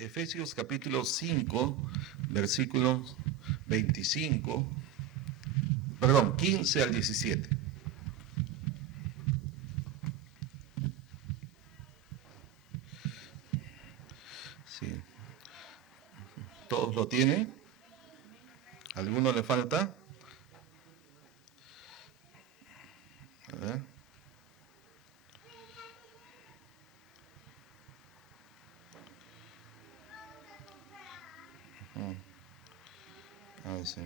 Efesios capítulo 5, versículos 15 al 17. Sí. ¿Todos lo tienen? ¿Alguno le falta? A ver. Ay, sí.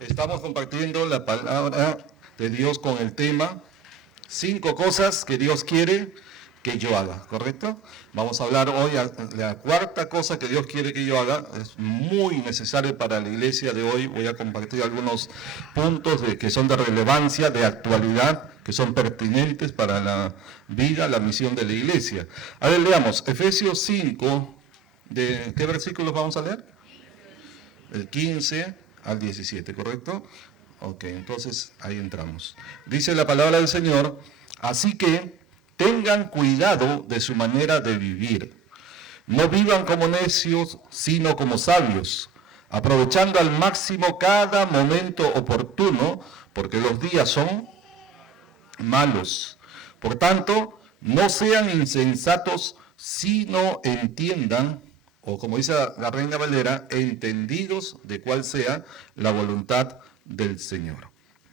Estamos compartiendo la palabra de Dios con el tema 5 cosas que Dios quiere que yo haga, ¿correcto? Vamos a hablar hoy de la cuarta cosa que Dios quiere que yo haga. Es muy necesario para la iglesia de hoy. Voy a compartir algunos puntos que son de relevancia, de actualidad, que son pertinentes para la vida, la misión de la iglesia. A ver, leamos Efesios 5, ¿de qué versículos vamos a leer? El 15 al 17, ¿correcto? Ok, entonces ahí entramos. Dice la palabra del Señor: así que tengan cuidado de su manera de vivir. No vivan como necios, sino como sabios, aprovechando al máximo cada momento oportuno, porque los días son malos. Por tanto, no sean insensatos, sino entiendan, o como dice la Reina Valera, entendidos de cuál sea la voluntad del Señor.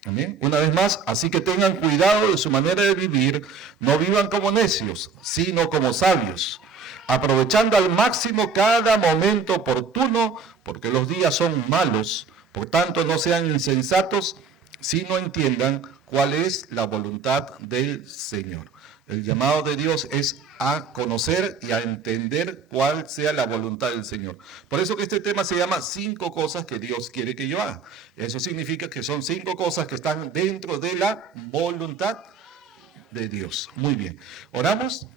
Amén. Una vez más, así que tengan cuidado de su manera de vivir, no vivan como necios, sino como sabios, aprovechando al máximo cada momento oportuno, porque los días son malos. Por tanto, no sean insensatos, sino entiendan cuál es la voluntad del Señor. El llamado de Dios es a conocer y a entender cuál sea la voluntad del Señor. Por eso que este tema se llama 5 cosas que Dios quiere que yo haga. Eso significa que son 5 cosas que están dentro de la voluntad de Dios. Muy bien. ¿Oramos?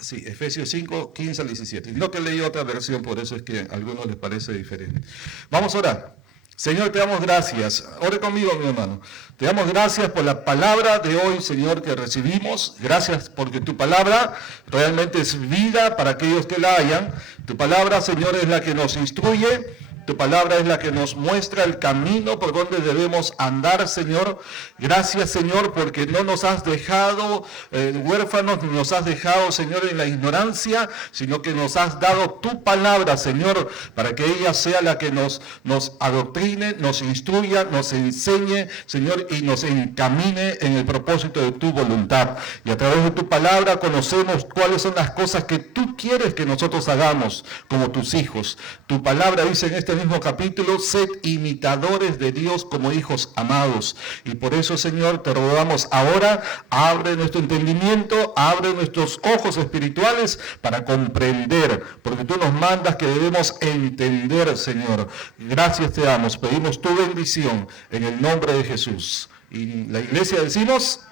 Sí, Efesios 5, 15 al 17. No que leí otra versión, por eso es que a algunos les parece diferente. Vamos a orar. Señor, te damos gracias. Ore conmigo, mi hermano. Te damos gracias por la palabra de hoy, Señor, que recibimos. Gracias porque tu palabra realmente es vida para aquellos que la hayan. Tu palabra, Señor, es la que nos instruye. Tu palabra es la que nos muestra el camino por donde debemos andar, Señor. Gracias, Señor, porque no nos has dejado huérfanos, ni nos has dejado, Señor, en la ignorancia, sino que nos has dado tu palabra, Señor, para que ella sea la que nos adoctrine, nos instruya, nos enseñe, Señor, y nos encamine en el propósito de tu voluntad. Y a través de tu palabra conocemos cuáles son las cosas que tú quieres que nosotros hagamos como tus hijos. Tu palabra dice en este mismo capítulo: sed imitadores de Dios como hijos amados. Y por eso, Señor, te rogamos ahora, abre nuestro entendimiento, abre nuestros ojos espirituales para comprender, porque tú nos mandas que debemos entender, Señor. Gracias te damos, pedimos tu bendición en el nombre de Jesús. Y la iglesia decimos: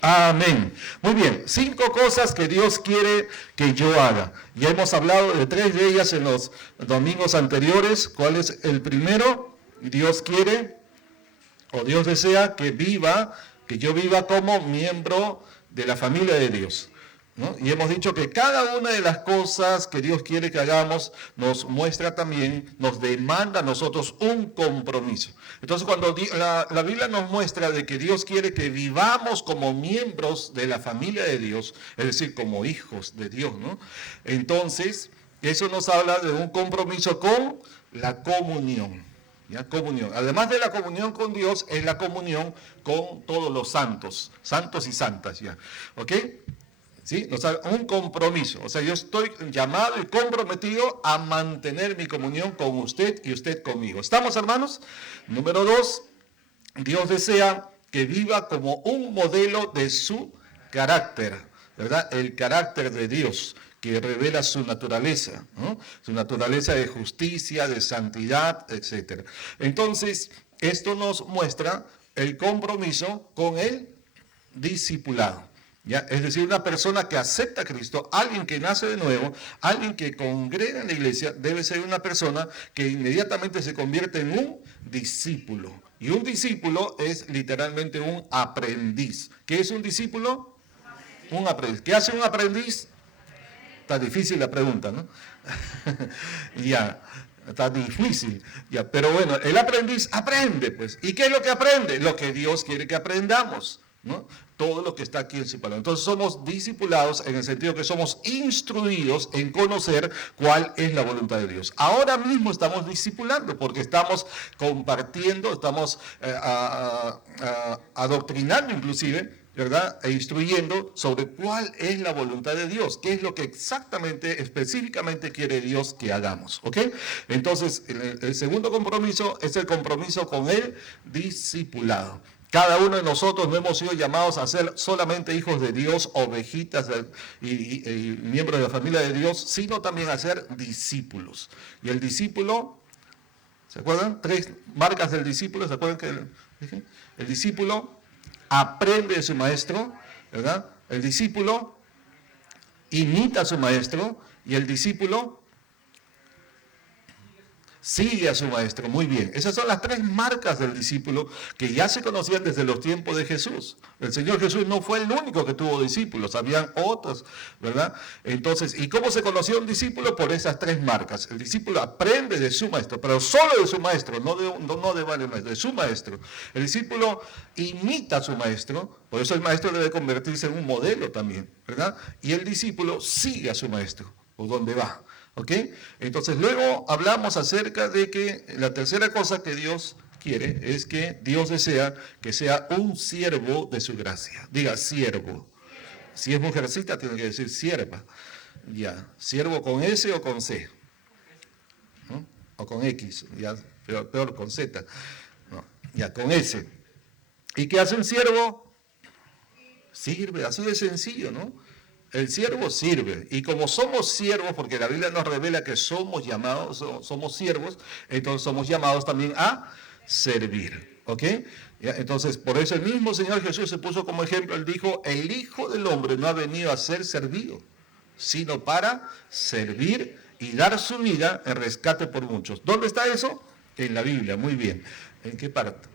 amén. Muy bien, 5 cosas que Dios quiere que yo haga. Ya hemos hablado de 3 de ellas en los domingos anteriores. ¿Cuál es el primero? Dios quiere, o Dios desea que yo viva como miembro de la familia de Dios, ¿no? Y hemos dicho que cada una de las cosas que Dios quiere que hagamos nos muestra también, nos demanda a nosotros un compromiso. Entonces, cuando la Biblia nos muestra de que Dios quiere que vivamos como miembros de la familia de Dios, es decir, como hijos de Dios, ¿no? Entonces, eso nos habla de un compromiso con la comunión. ¿Ya? Comunión. Además de la comunión con Dios, es la comunión con todos los santos y santas, ¿ya? ¿Ok? ¿Sí? O sea, un compromiso. O sea, yo estoy llamado y comprometido a mantener mi comunión con usted y usted conmigo. ¿Estamos, hermanos? Número 2, Dios desea que viva como un modelo de su carácter, ¿verdad? El carácter de Dios, que revela su naturaleza, ¿no? Su naturaleza de justicia, de santidad, etc. Entonces, esto nos muestra el compromiso con el discipulado. ¿Ya? Es decir, una persona que acepta a Cristo, alguien que nace de nuevo, alguien que congrega en la iglesia, debe ser una persona que inmediatamente se convierte en un discípulo. Y un discípulo es literalmente un aprendiz. ¿Qué es un discípulo? Un aprendiz. ¿Qué hace un aprendiz? Está difícil la pregunta, ¿no? Ya, está difícil. Ya, pero bueno, el aprendiz aprende, pues. ¿Y qué es lo que aprende? Lo que Dios quiere que aprendamos, ¿no? Todo lo que está aquí en su palabra. Entonces somos discipulados en el sentido que somos instruidos en conocer cuál es la voluntad de Dios. Ahora mismo estamos discipulando porque estamos compartiendo, estamos adoctrinando inclusive, ¿verdad? E instruyendo sobre cuál es la voluntad de Dios, qué es lo que exactamente, específicamente quiere Dios que hagamos, ¿ok? Entonces, el segundo compromiso es el compromiso con el discipulado. Cada uno de nosotros no hemos sido llamados a ser solamente hijos de Dios, ovejitas y miembros de la familia de Dios, sino también a ser discípulos. Y el discípulo, ¿se acuerdan? 3 marcas del discípulo, ¿se acuerdan que el discípulo aprende de su maestro, ¿verdad? El discípulo imita a su maestro y el discípulo sigue a su maestro. Muy bien. Esas son las 3 marcas del discípulo que ya se conocían desde los tiempos de Jesús. El Señor Jesús no fue el único que tuvo discípulos, habían otros, ¿verdad? Entonces, ¿y cómo se conoció un discípulo? Por esas 3 marcas. El discípulo aprende de su maestro, pero solo de su maestro, no de varios maestros, de su maestro. El discípulo imita a su maestro, por eso el maestro debe convertirse en un modelo también, ¿verdad? Y el discípulo sigue a su maestro, por donde va. ¿Ok? Entonces luego hablamos acerca de que la tercera cosa que Dios quiere es que Dios desea que sea un siervo de su gracia. Diga siervo. Si es mujercita tiene que decir sierva. Ya, siervo con S o con C. ¿No? O con X, ya, peor con Z. No, ya, con S. ¿Y qué hace un siervo? Sirve, así de sencillo, ¿no? El siervo sirve, y como somos siervos, porque la Biblia nos revela que somos llamados, somos siervos, entonces somos llamados también a servir, ¿ok? ¿Ya? Entonces, por eso el mismo Señor Jesús se puso como ejemplo, él dijo, el Hijo del Hombre no ha venido a ser servido, sino para servir y dar su vida en rescate por muchos. ¿Dónde está eso? En la Biblia, muy bien. ¿En qué parte?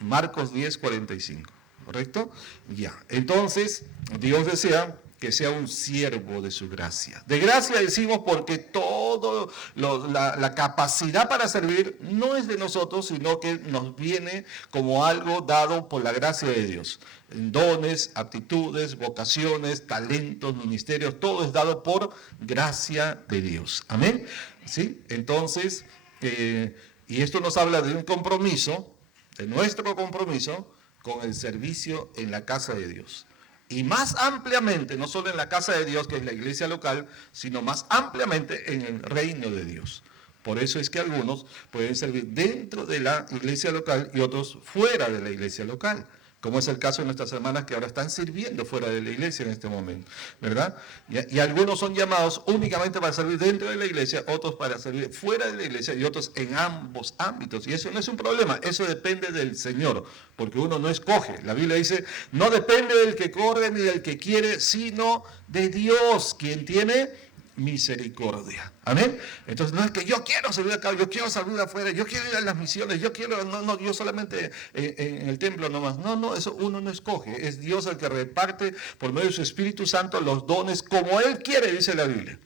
Marcos 10:45, ¿correcto? Ya, entonces, Dios desea que sea un siervo de su gracia. De gracia decimos porque todo la capacidad para servir no es de nosotros, sino que nos viene como algo dado por la gracia de Dios. Dones, aptitudes, vocaciones, talentos, ministerios, todo es dado por gracia de Dios. Amén. ¿Sí? Entonces, y esto nos habla de un compromiso, de nuestro compromiso con el servicio en la casa de Dios. Y más ampliamente, no solo en la casa de Dios, que es la iglesia local, sino más ampliamente en el reino de Dios. Por eso es que algunos pueden servir dentro de la iglesia local y otros fuera de la iglesia local, como es el caso de nuestras hermanas que ahora están sirviendo fuera de la iglesia en este momento, ¿verdad? Y algunos son llamados únicamente para servir dentro de la iglesia, otros para servir fuera de la iglesia y otros en ambos ámbitos. Y eso no es un problema, eso depende del Señor, porque uno no escoge. La Biblia dice, no depende del que corre ni del que quiere, sino de Dios, quien tiene misericordia. Amén. Entonces no es que yo quiero servir acá, yo quiero servir afuera, yo quiero ir a las misiones, yo quiero, yo solamente en el templo nomás. No, eso uno no escoge. Es Dios el que reparte por medio de su Espíritu Santo los dones como Él quiere, dice la Biblia.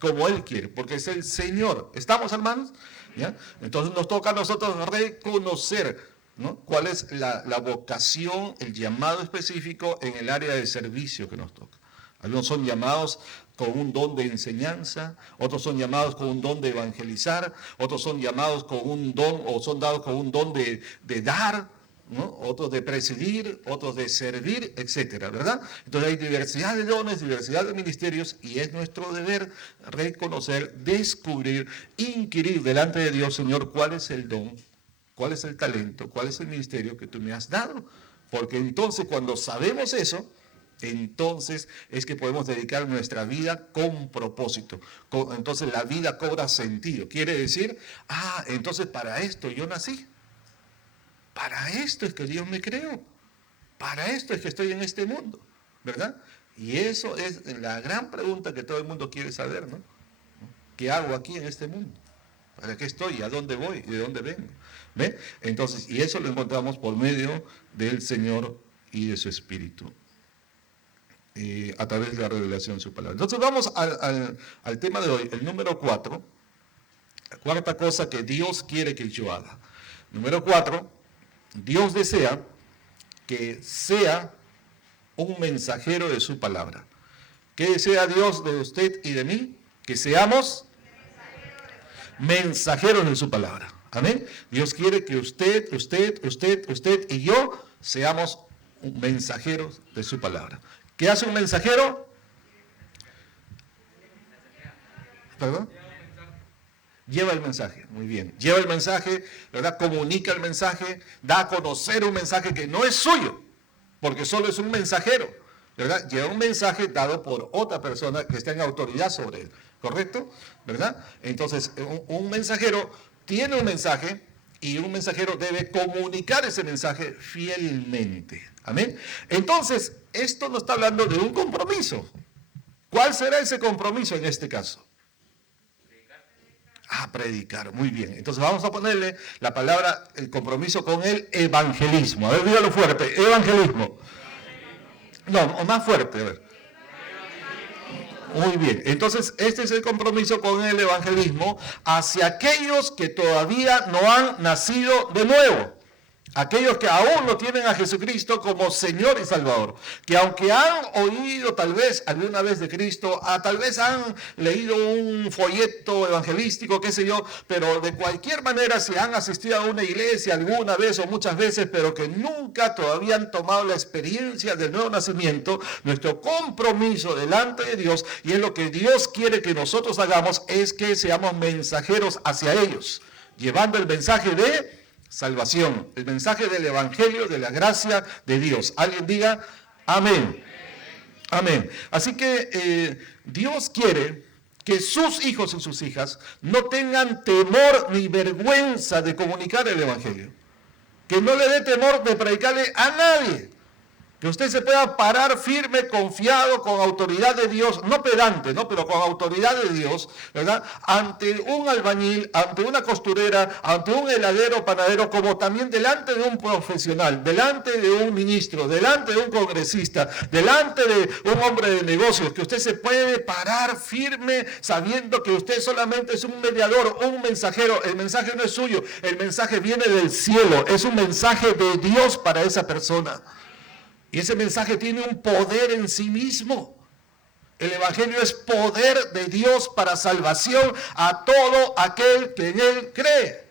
Como Él quiere, porque es el Señor. ¿Estamos, hermanos? ¿Ya? Entonces nos toca a nosotros reconocer, ¿no?, cuál es la vocación, el llamado específico en el área de servicio que nos toca. Algunos son llamados con un don de enseñanza, otros son llamados con un don de evangelizar, otros son llamados con un don o son dados con un don de dar, ¿no?, otros de presidir, otros de servir, etcétera, ¿verdad? Entonces hay diversidad de dones, diversidad de ministerios y es nuestro deber reconocer, descubrir, inquirir delante de Dios, Señor, cuál es el don, cuál es el talento, cuál es el ministerio que tú me has dado. Porque entonces cuando sabemos eso, entonces es que podemos dedicar nuestra vida con propósito. Entonces la vida cobra sentido. Quiere decir, entonces para esto yo nací. Para esto es que Dios me creó. Para esto es que estoy en este mundo. ¿verdad? Y eso es la gran pregunta que todo el mundo quiere saber, ¿no? ¿Qué hago aquí en este mundo? ¿Para qué estoy? ¿A dónde voy? ¿De dónde vengo? ¿Ve? Entonces, y eso lo encontramos por medio del Señor y de su Espíritu, a través de la revelación de su palabra. Entonces vamos al tema de hoy, el número 4, la cuarta cosa que Dios quiere que yo haga. Número 4, Dios desea que sea un mensajero de su palabra. ¿Qué desea Dios de usted y de mí? Que seamos mensajeros de su palabra. Amén. Dios quiere que usted y yo seamos mensajeros de su palabra. ¿Qué hace un mensajero? ¿Perdón? Lleva el mensaje, muy bien. Lleva el mensaje, ¿verdad? Comunica el mensaje, da a conocer un mensaje que no es suyo, porque solo es un mensajero, ¿verdad? Lleva un mensaje dado por otra persona que está en autoridad sobre él, ¿correcto? ¿Verdad? Entonces, un mensajero tiene un mensaje y un mensajero debe comunicar ese mensaje fielmente. Amén. Entonces, esto nos está hablando de un compromiso. ¿Cuál será ese compromiso en este caso? Predicar, muy bien. Entonces vamos a ponerle la palabra, el compromiso con el evangelismo. A ver, dígalo fuerte, evangelismo. No, más fuerte, a ver. Muy bien, entonces este es el compromiso con el evangelismo hacia aquellos que todavía no han nacido de nuevo. Aquellos que aún no tienen a Jesucristo como Señor y Salvador, que aunque han oído tal vez alguna vez de Cristo, tal vez han leído un folleto evangelístico, qué sé yo, pero de cualquier manera si han asistido a una iglesia alguna vez o muchas veces, pero que nunca todavía han tomado la experiencia del nuevo nacimiento, nuestro compromiso delante de Dios, y es lo que Dios quiere que nosotros hagamos, es que seamos mensajeros hacia ellos, llevando el mensaje de salvación, el mensaje del evangelio, de la gracia de Dios. Alguien diga amén. Amén. Así que Dios quiere que sus hijos y sus hijas no tengan temor ni vergüenza de comunicar el evangelio. Que no le dé temor de predicarle a nadie. Que usted se pueda parar firme, confiado, con autoridad de Dios, no pedante, ¿no? Pero con autoridad de Dios, ¿verdad? Ante un albañil, ante una costurera, ante un heladero, panadero, como también delante de un profesional, delante de un ministro, delante de un congresista, delante de un hombre de negocios, que usted se puede parar firme sabiendo que usted solamente es un mediador, un mensajero. El mensaje no es suyo, el mensaje viene del cielo, es un mensaje de Dios para esa persona. Y ese mensaje tiene un poder en sí mismo. El evangelio es poder de Dios para salvación a todo aquel que en él cree.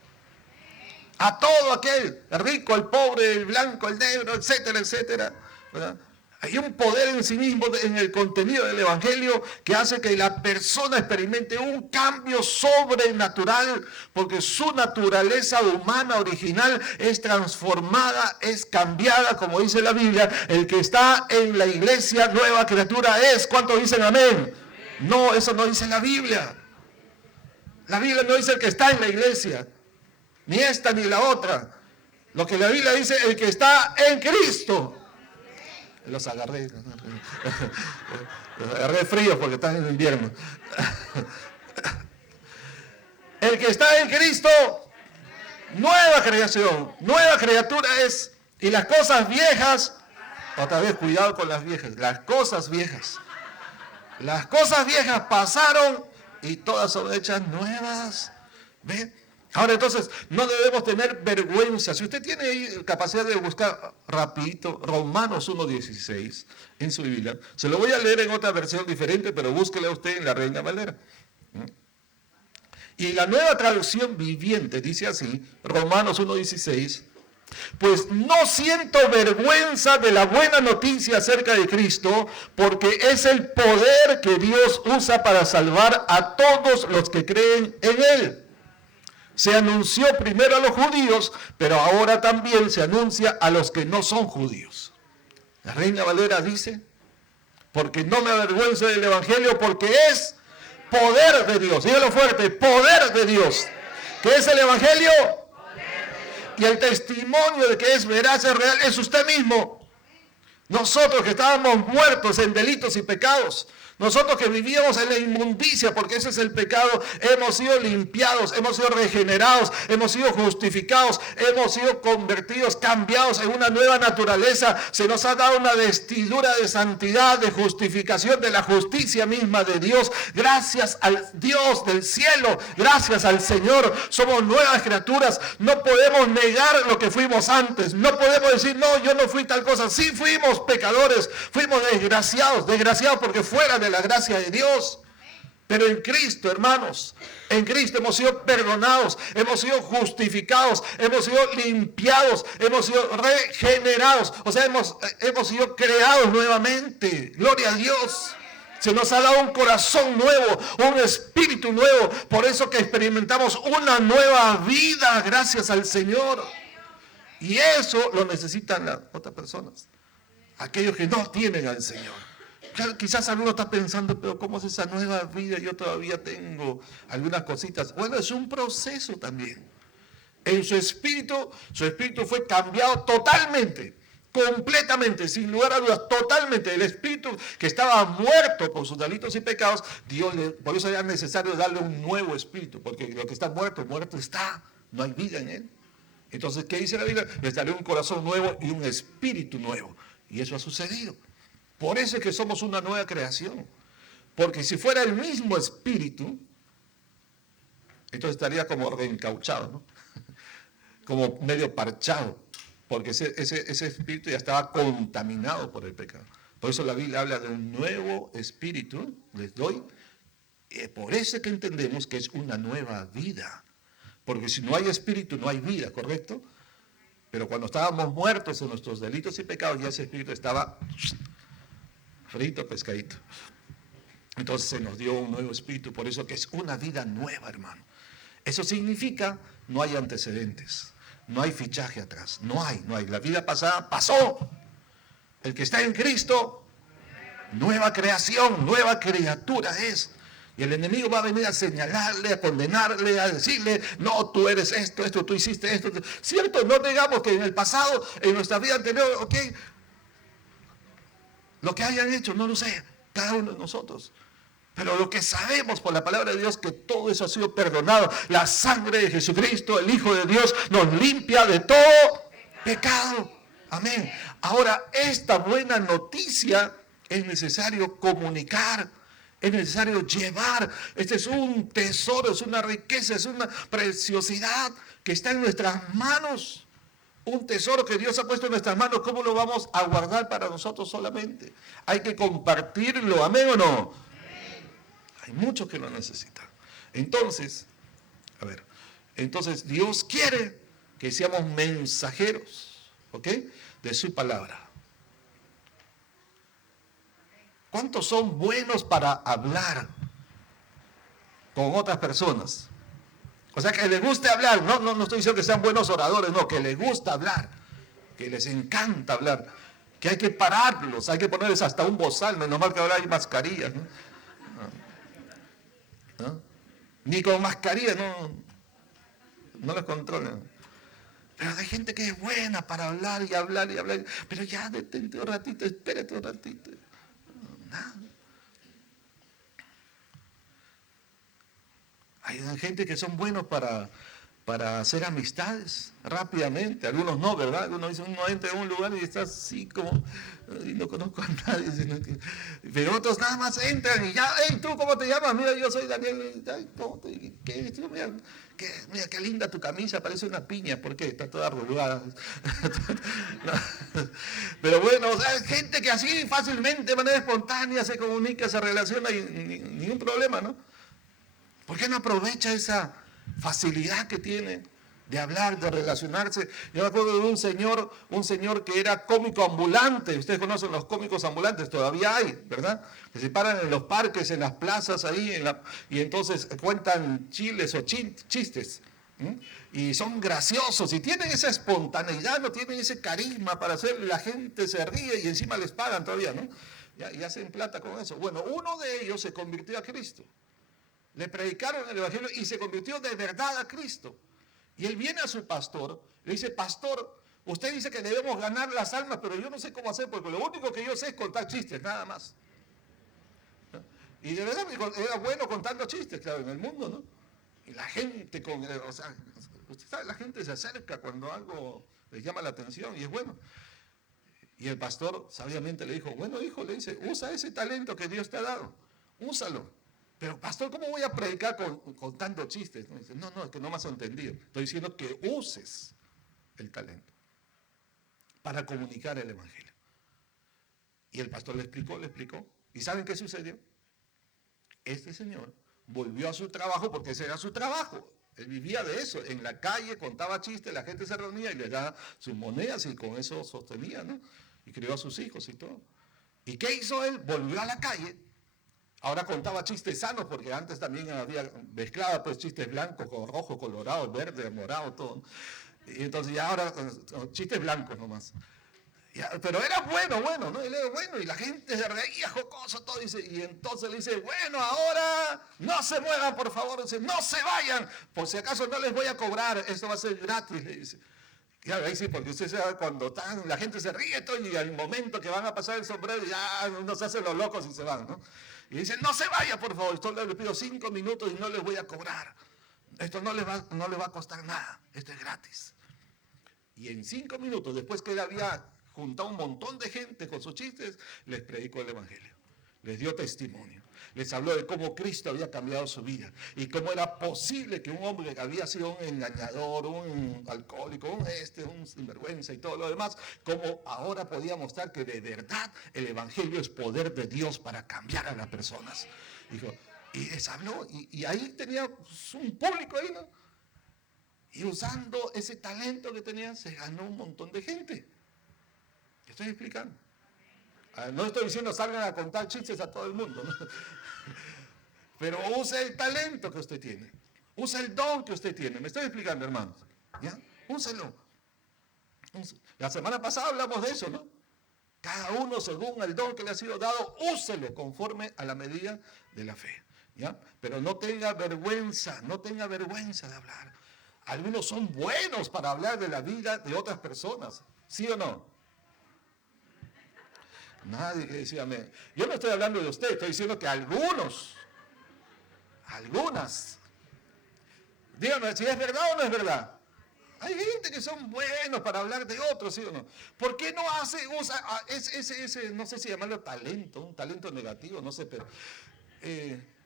A todo aquel, el rico, el pobre, el blanco, el negro, etcétera, etcétera, ¿verdad? Hay un poder en sí mismo en el contenido del evangelio que hace que la persona experimente un cambio sobrenatural, porque su naturaleza humana original es transformada, es cambiada, como dice la Biblia. El que está en la iglesia, nueva criatura es. ¿Cuántos dicen amén? No, eso no dice la Biblia. La Biblia no dice el que está en la iglesia, ni esta ni la otra. Lo que la Biblia dice, el que está en Cristo. Los agarré fríos porque están en invierno. El que está en Cristo, nueva creación, nueva criatura es. Y las cosas viejas, otra vez cuidado con las viejas, las cosas viejas pasaron y todas son hechas nuevas. ¿Ven? Ahora entonces, no debemos tener vergüenza. Si usted tiene capacidad de buscar rapidito, Romanos 1:16 en su Biblia, se lo voy a leer en otra versión diferente, pero búsquela usted en la Reina Valera. Y la Nueva Traducción Viviente dice así, Romanos 1:16, pues no siento vergüenza de la buena noticia acerca de Cristo, porque es el poder que Dios usa para salvar a todos los que creen en Él. Se anunció primero a los judíos, pero ahora también se anuncia a los que no son judíos. La Reina Valera dice, porque no me avergüenzo del evangelio, porque es poder de Dios. Dígalo fuerte, poder de Dios. ¿Qué es el evangelio? Y el testimonio de que es veraz, es real, es usted mismo. Nosotros que estábamos muertos en delitos y pecados, nosotros que vivíamos en la inmundicia, porque ese es el pecado, hemos sido limpiados, hemos sido regenerados, hemos sido justificados, hemos sido convertidos, cambiados en una nueva naturaleza. Se nos ha dado una vestidura de santidad, de justificación, de la justicia misma de Dios. Gracias al Dios del cielo, gracias al Señor, somos nuevas criaturas. No podemos negar lo que fuimos antes, no podemos decir, no, yo no fui tal cosa. Sí fuimos pecadores, fuimos desgraciados porque fuera de la gracia de Dios. Pero en Cristo, hermanos, en Cristo hemos sido perdonados, hemos sido justificados, hemos sido limpiados, hemos sido regenerados. O sea, hemos sido creados nuevamente. Gloria a Dios. Se nos ha dado un corazón nuevo, un espíritu nuevo. Por eso que experimentamos una nueva vida, gracias al Señor. Y eso lo necesitan las otras personas, aquellos que no tienen al Señor. Claro, quizás alguno está pensando, pero ¿cómo es esa nueva vida? Yo todavía tengo algunas cositas. Bueno, es un proceso también. En su espíritu fue cambiado totalmente, completamente, sin lugar a dudas, totalmente. El espíritu que estaba muerto por sus delitos y pecados, por eso era necesario darle un nuevo espíritu, porque lo que está muerto, muerto está, no hay vida en él. Entonces, ¿qué dice la Biblia? Les daré un corazón nuevo y un espíritu nuevo. Y eso ha sucedido. Por eso es que somos una nueva creación. Porque si fuera el mismo espíritu, entonces estaría como reencauchado, ¿no? Como medio parchado. Porque ese espíritu ya estaba contaminado por el pecado. Por eso la Biblia habla de un nuevo espíritu, les doy. Por eso es que entendemos que es una nueva vida. Porque si no hay espíritu, no hay vida, ¿correcto? Pero cuando estábamos muertos en nuestros delitos y pecados, ya ese espíritu estaba frito, pescadito. Entonces se nos dio un nuevo espíritu, por eso que es una vida nueva, hermano. Eso significa, no hay antecedentes, no hay fichaje atrás, no hay. La vida pasada pasó. El que está en Cristo, nueva creación, nueva criatura es. Y el enemigo va a venir a señalarle, a condenarle, a decirle, no, tú eres esto, tú hiciste esto. Cierto, no negamos que en el pasado, en nuestra vida anterior, ok, lo que hayan hecho, no lo sé, cada uno de nosotros. Pero lo que sabemos por la palabra de Dios, que todo eso ha sido perdonado. La sangre de Jesucristo, el Hijo de Dios, nos limpia de todo pecado. Amén. Ahora, esta buena noticia es necesario comunicar, es necesario llevar. Este es un tesoro, es una riqueza, es una preciosidad que está en nuestras manos. Un tesoro que Dios ha puesto en nuestras manos. ¿Cómo lo vamos a guardar para nosotros solamente? Hay que compartirlo, ¿amén o no? Hay muchos que lo necesitan. Entonces, Dios quiere que seamos mensajeros, ¿ok? De su palabra. ¿Cuántos son buenos para hablar con otras personas? O sea, que les guste hablar. No estoy diciendo que sean buenos oradores, no, que les gusta hablar, que les encanta hablar, que hay que pararlos, hay que ponerles hasta un bozal, menos mal que ahora hay mascarillas, ¿no? ¿No? Ni con mascarilla no los controlan. Pero hay gente que es buena para hablar y hablar, pero ya detente un ratito, espérate un ratito. Nada. Hay gente que son buenos para hacer amistades rápidamente. Algunos no, ¿verdad? Algunos dicen, uno entra en un lugar y está así como, y no conozco a nadie. Pero otros nada más entran y ya, hey, ¿tú cómo te llamas? Mira, yo soy Daniel. Mira, qué linda tu camisa, parece una piña. ¿Por qué? Está toda arrugada. Pero bueno, o sea, gente que así fácilmente, de manera espontánea, se comunica, se relaciona y ningún problema, ¿no? ¿Por qué no aprovecha esa facilidad que tiene de hablar, de relacionarse? Yo me acuerdo de un señor que era cómico ambulante. Ustedes conocen los cómicos ambulantes, todavía hay, ¿verdad? Que se paran en los parques, en las plazas ahí, y entonces cuentan chiles o chistes. Y son graciosos y tienen esa espontaneidad, no tienen ese carisma para hacer, la gente se ríe y encima les pagan todavía, ¿no? Y hacen plata con eso. Bueno, uno de ellos se convirtió a Cristo. Le predicaron el evangelio y se convirtió de verdad a Cristo. Y él viene a su pastor, le dice, pastor, Usted dice que debemos ganar las almas, pero yo no sé cómo hacer, porque lo único que yo sé es contar chistes, nada más. ¿No? Y de verdad era bueno contando chistes, claro, en el mundo, ¿no? Y la gente, o sea, usted sabe, la gente se acerca cuando algo les llama la atención y es bueno. Y el pastor sabiamente le dijo, bueno, hijo, le dice, usa ese talento que Dios te ha dado, úsalo. Pero pastor, ¿cómo voy a predicar contando chistes? No, dice, no, es que no me has entendido. Estoy diciendo que uses el talento para comunicar el evangelio. Y el pastor le explicó. ¿Y saben qué sucedió? Este señor volvió a su trabajo, porque ese era su trabajo. Él vivía de eso. En la calle contaba chistes, la gente se reunía y le daba sus monedas y con eso sostenía, ¿no? Y crió a sus hijos y todo. ¿Y qué hizo él? Volvió a la calle. Ahora contaba chistes sanos, porque antes también había mezclado pues chistes blancos con rojo, colorado, verde, morado, todo. Y entonces ya ahora chistes blancos nomás. Pero era bueno, ¿no? Él era bueno y la gente se reía jocoso, todo. Y entonces le dice, bueno, ahora no se muevan, por favor. Dice, no se vayan, por si acaso no les voy a cobrar, esto va a ser gratis, le dice. Claro, ahí sí, porque usted sabe, cuando la gente se ríe todo, y al momento que van a pasar el sombrero, ya uno se hacen los locos y se van, ¿no? Y dicen, no se vaya, por favor, esto les pido 5 minutos y no les voy a cobrar. Esto no les va a costar nada, esto es gratis. Y en 5 minutos, después que él había juntado un montón de gente con sus chistes, les predicó el evangelio. Les dio testimonio. Les habló de cómo Cristo había cambiado su vida y cómo era posible que un hombre que había sido un engañador, un alcohólico, un sinvergüenza y todo lo demás, cómo ahora podía mostrar que de verdad el evangelio es poder de Dios para cambiar a las personas. Dijo, y les habló, y ahí tenía un público ahí, ¿no? Y usando ese talento que tenía, se ganó un montón de gente. ¿Qué estoy explicando? No estoy diciendo salgan a contar chistes a todo el mundo, ¿no? Pero use el talento que usted tiene. Use el don que usted tiene. ¿Me estoy explicando, hermanos? ¿Ya? Úselo. La semana pasada hablamos de eso, ¿no? Cada uno según el don que le ha sido dado, úselo conforme a la medida de la fe. ¿Ya? Pero no tenga vergüenza de hablar. Algunos son buenos para hablar de la vida de otras personas. ¿Sí o no? Nadie que decía amén. Yo no estoy hablando de usted, estoy diciendo que algunas. Díganme si es verdad o no es verdad. Hay gente que son buenos para hablar de otros, ¿sí o no? ¿Por qué no usa ese, no sé si llamarlo talento, un talento negativo, no sé, pero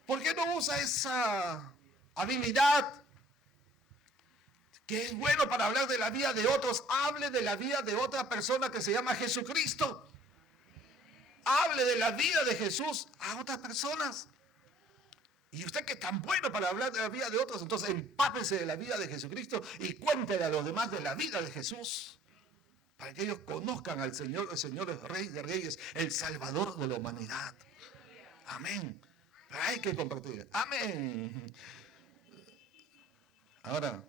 ¿por qué no usa esa habilidad que es bueno para hablar de la vida de otros? Hable de la vida de otra persona que se llama Jesucristo. Hable de la vida de Jesús a otras personas. Y usted que es tan bueno para hablar de la vida de otros, entonces empápese de la vida de Jesucristo y cuéntele a los demás de la vida de Jesús. Para que ellos conozcan al Señor, el Señor es Rey de Reyes, el Salvador de la humanidad. Amén. Pero hay que compartir. Amén. Ahora,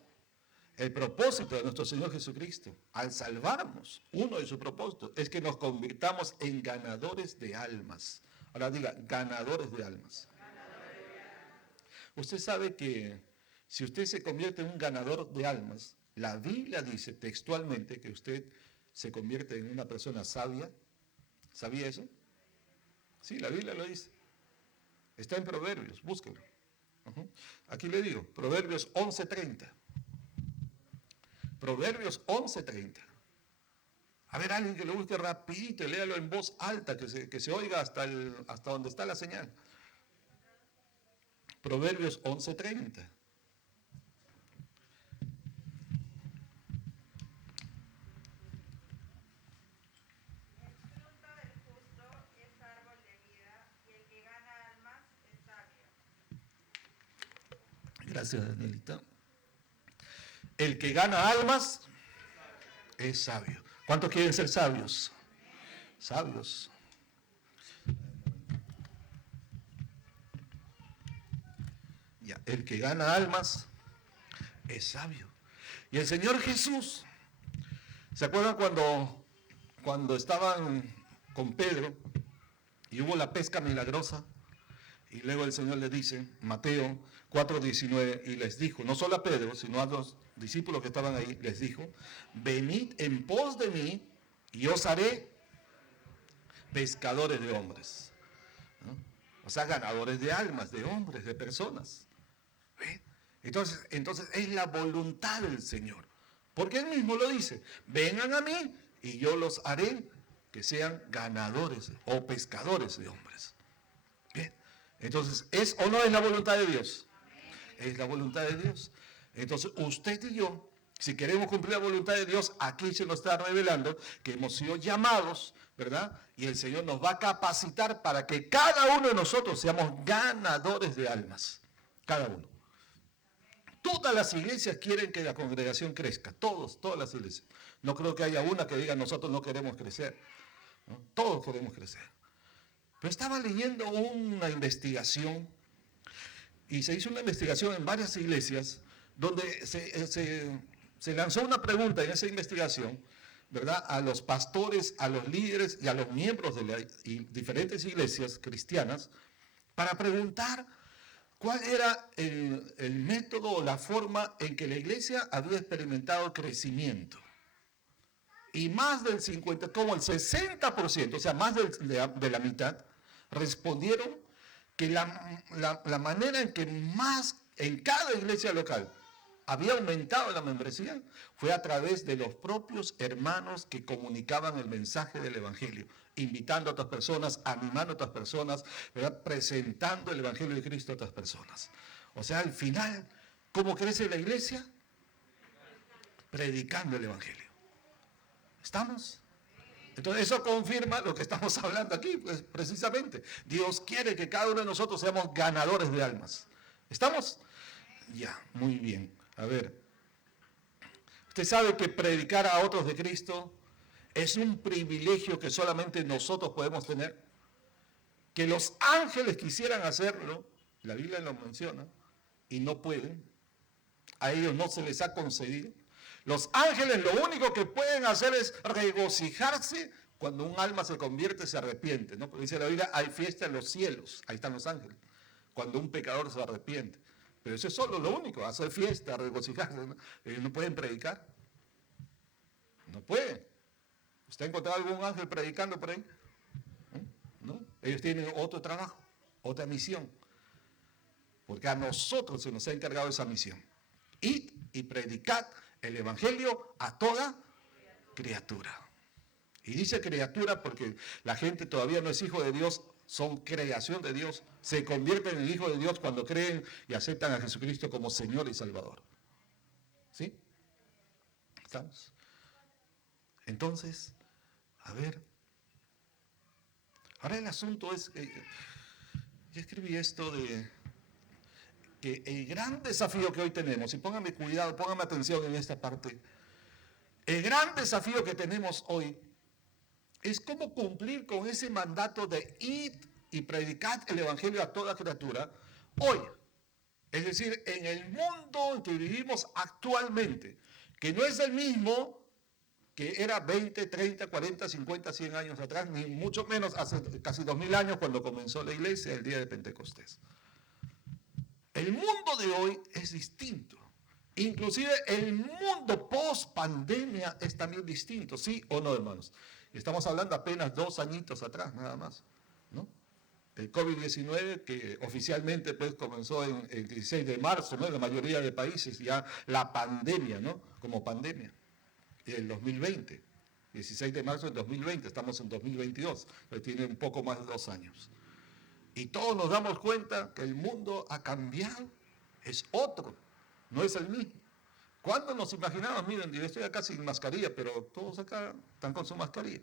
el propósito de nuestro Señor Jesucristo, al salvarnos, uno de sus propósitos, es que nos convirtamos en ganadores de almas. Ahora diga, ganadores de almas. Usted sabe que si usted se convierte en un ganador de almas, la Biblia dice textualmente que usted se convierte en una persona sabia. ¿Sabía eso? Sí, la Biblia lo dice. Está en Proverbios, búsquelo. Aquí le digo, Proverbios 11:30. Proverbios 11:30. A ver, alguien que lo busque rapidito y léalo en voz alta, que se oiga hasta donde está la señal. Proverbios 11:30. Gracias, Danielita. El que gana almas es sabio. ¿Cuántos quieren ser sabios? Sabios. Ya, el que gana almas es sabio. Y el Señor Jesús, ¿se acuerdan cuando estaban con Pedro y hubo la pesca milagrosa? Y luego el Señor le dice, Mateo 4:19, y les dijo, no solo a Pedro, sino a los discípulos que estaban ahí, les dijo, venid en pos de mí y os haré pescadores de hombres. ¿No? O sea, ganadores de almas, de hombres, de personas. ¿Ve? Entonces es la voluntad del Señor. Porque Él mismo lo dice, vengan a mí y yo los haré que sean ganadores o pescadores de hombres. Bien. Entonces, ¿es o no es la voluntad de Dios? Es la voluntad de Dios. Entonces, usted y yo, si queremos cumplir la voluntad de Dios, aquí se nos está revelando que hemos sido llamados, ¿verdad? Y el Señor nos va a capacitar para que cada uno de nosotros seamos ganadores de almas. Cada uno. Todas las iglesias quieren que la congregación crezca. Todas las iglesias. No creo que haya una que diga nosotros no queremos crecer. ¿No? Todos queremos crecer. Pero estaba leyendo una investigación y se hizo una investigación en varias iglesias donde se lanzó una pregunta en esa investigación, ¿verdad? A los pastores, a los líderes y a los miembros de las diferentes iglesias cristianas para preguntar cuál era el método o la forma en que la iglesia había experimentado crecimiento. Y más del 50, como el 60%, o sea, más de la mitad, respondieron que la manera en que más en cada iglesia local había aumentado la membresía fue a través de los propios hermanos que comunicaban el mensaje del Evangelio, invitando a otras personas, animando a otras personas, ¿verdad? Presentando el Evangelio de Cristo a otras personas. O sea, al final, ¿cómo crece la iglesia? Predicando el Evangelio. ¿Estamos? Entonces eso confirma lo que estamos hablando aquí, pues precisamente. Dios quiere que cada uno de nosotros seamos ganadores de almas. ¿Estamos? Ya, muy bien. A ver, usted sabe que predicar a otros de Cristo es un privilegio que solamente nosotros podemos tener. Que los ángeles quisieran hacerlo, la Biblia lo menciona, y no pueden. A ellos no se les ha concedido. Los ángeles lo único que pueden hacer es regocijarse cuando un alma se convierte, se arrepiente, ¿no? Porque dice la Biblia, hay fiesta en los cielos, ahí están los ángeles, cuando un pecador se arrepiente. Pero eso es solo lo único, hacer fiesta, regocijarse, ¿no? Ellos no pueden predicar. No pueden. ¿Usted ha encontrado algún ángel predicando por ahí? ¿No? Ellos tienen otro trabajo, otra misión. Porque a nosotros se nos ha encargado esa misión. Id y predicad el Evangelio a toda criatura. Y dice criatura porque la gente todavía no es hijo de Dios, son creación de Dios. Se convierten en hijos de Dios cuando creen y aceptan a Jesucristo como Señor y Salvador. ¿Sí? ¿Estamos? Entonces, a ver. Ahora el asunto es, yo escribí esto de que el gran desafío que hoy tenemos, y póngame cuidado, póngame atención en esta parte, el gran desafío que tenemos hoy es cómo cumplir con ese mandato de ir y predicar el Evangelio a toda criatura hoy. Es decir, en el mundo en que vivimos actualmente, que no es el mismo que era 20, 30, 40, 50, 100 años atrás, ni mucho menos hace casi 2000 años cuando comenzó la iglesia el día de Pentecostés. El mundo de hoy es distinto. Inclusive el mundo post pandemia es también distinto, ¿sí o no, hermanos? Estamos hablando apenas 2 añitos atrás, nada más, ¿no? El COVID-19 que oficialmente pues comenzó en el 16 de marzo, ¿no? En la mayoría de países ya la pandemia, ¿no? Como pandemia. El 2020, 16 de marzo del 2020, estamos en 2022, pero tiene un poco más de 2 años. Y todos nos damos cuenta que el mundo ha cambiado, es otro, no es el mismo. ¿Cuándo nos imaginábamos? Miren, yo estoy acá sin mascarilla, pero todos acá están con su mascarilla.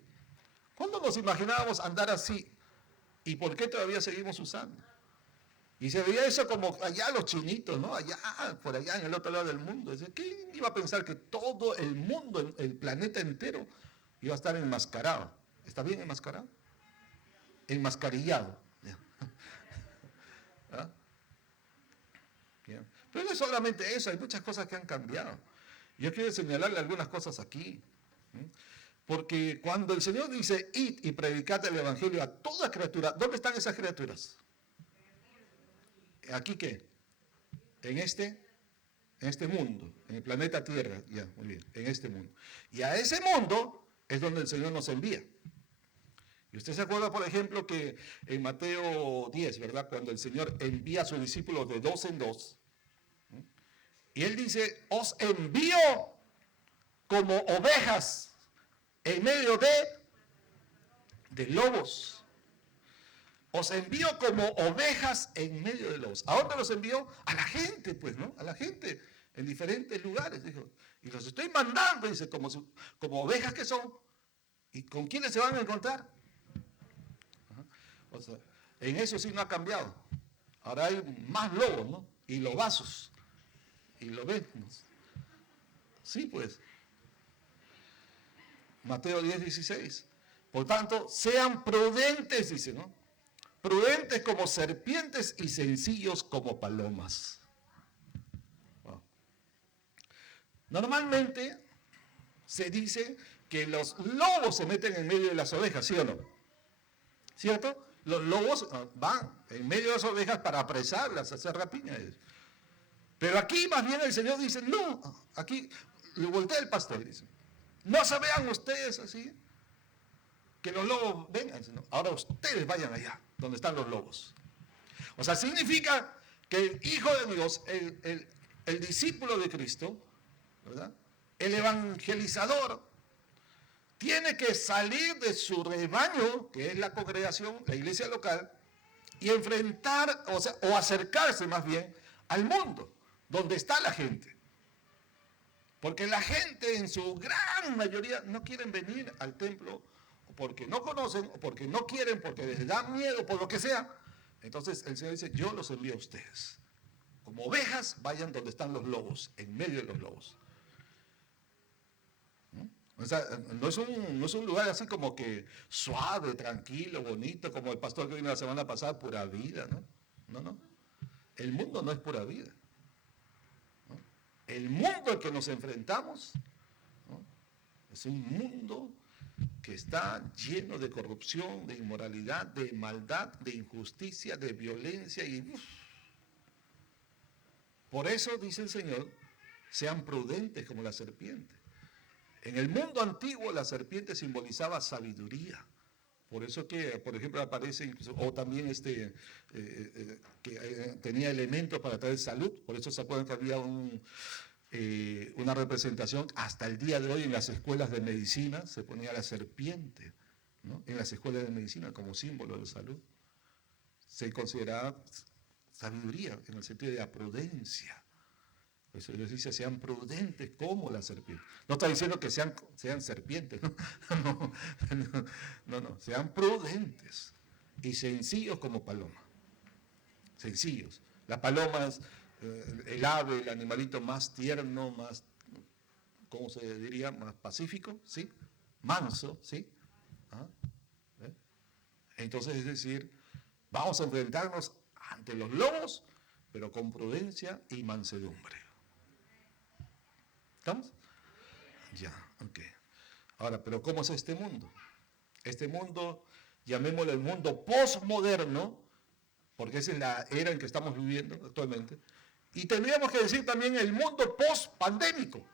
¿Cuándo nos imaginábamos andar así? ¿Y por qué todavía seguimos usando? Y se veía eso como allá los chinitos, ¿no? Allá, por allá en el otro lado del mundo. ¿Quién iba a pensar que todo el mundo, el planeta entero, iba a estar enmascarado? ¿Está bien enmascarado? Enmascarillado. ¿Ah? Pero no es solamente eso, hay muchas cosas que han cambiado. Yo quiero señalarle algunas cosas aquí. Porque cuando el Señor dice, id y predicad el Evangelio a toda criatura, ¿dónde están esas criaturas? ¿Aquí qué? En este mundo, en el planeta Tierra, ya, muy bien, en este mundo. Y a ese mundo es donde el Señor nos envía. Y usted se acuerda, por ejemplo, que en Mateo 10, ¿verdad? Cuando el Señor envía a sus discípulos de dos en dos, ¿sí? Y Él dice, os envío como ovejas en medio de lobos. Os envío como ovejas en medio de lobos. ¿A dónde los envió? A la gente, pues, ¿no? A la gente, en diferentes lugares, dijo. Y los estoy mandando, dice, como ovejas que son. ¿Y con quiénes se van a encontrar? O sea, en eso sí no ha cambiado. Ahora hay más lobos, ¿no? Y lobazos. Y lobeznos. Sí, pues. Mateo 10, 16. Por tanto, sean prudentes, dice, ¿no? Prudentes como serpientes y sencillos como palomas. Wow. Normalmente se dice que los lobos se meten en medio de las ovejas, ¿sí o no? ¿Cierto? Los lobos van en medio de las ovejas para apresarlas, hacer rapiña. Pero aquí más bien el Señor dice, no, aquí le voltea el pastor y dice, no se vean ustedes así, que los lobos vengan, sino ahora ustedes vayan allá, donde están los lobos. O sea, significa que el Hijo de Dios, el discípulo de Cristo, ¿verdad? El evangelizador, tiene que salir de su rebaño, que es la congregación, la iglesia local, y enfrentar, o acercarse más bien al mundo, donde está la gente. Porque la gente en su gran mayoría no quieren venir al templo, o porque no conocen, o porque no quieren, porque les da miedo, por lo que sea. Entonces el Señor dice, yo los envío a ustedes. Como ovejas, vayan donde están los lobos, en medio de los lobos. O sea, no es un lugar así como que suave, tranquilo, bonito, como el pastor que vino la semana pasada, pura vida, ¿no? No. El mundo no es pura vida, ¿no? El mundo al que nos enfrentamos, ¿no? Es un mundo que está lleno de corrupción, de inmoralidad, de maldad, de injusticia, de violencia y... Por eso dice el Señor, sean prudentes como la serpiente. En el mundo antiguo la serpiente simbolizaba sabiduría. Por eso que, por ejemplo, aparece incluso, o también que tenía elementos para traer salud. Por eso se acuerdan que había una representación, hasta el día de hoy en las escuelas de medicina se ponía la serpiente, ¿no? En las escuelas de medicina como símbolo de salud. Se consideraba sabiduría en el sentido de la prudencia. Eso les dice, sean prudentes como la serpiente. No está diciendo que sean serpientes, ¿no? No, sean prudentes y sencillos como paloma. Sencillos. La paloma es el ave, el animalito más tierno, más, ¿cómo se diría? Más pacífico, ¿sí? Manso, ¿sí? ¿Eh? Entonces, es decir, vamos a enfrentarnos ante los lobos, pero con prudencia y mansedumbre. ¿Estamos? Ya, ok. Ahora, pero ¿cómo es este mundo? Este mundo, llamémoslo el mundo postmoderno, porque esa es la era en que estamos viviendo actualmente, y tendríamos que decir también el mundo post-pandémico,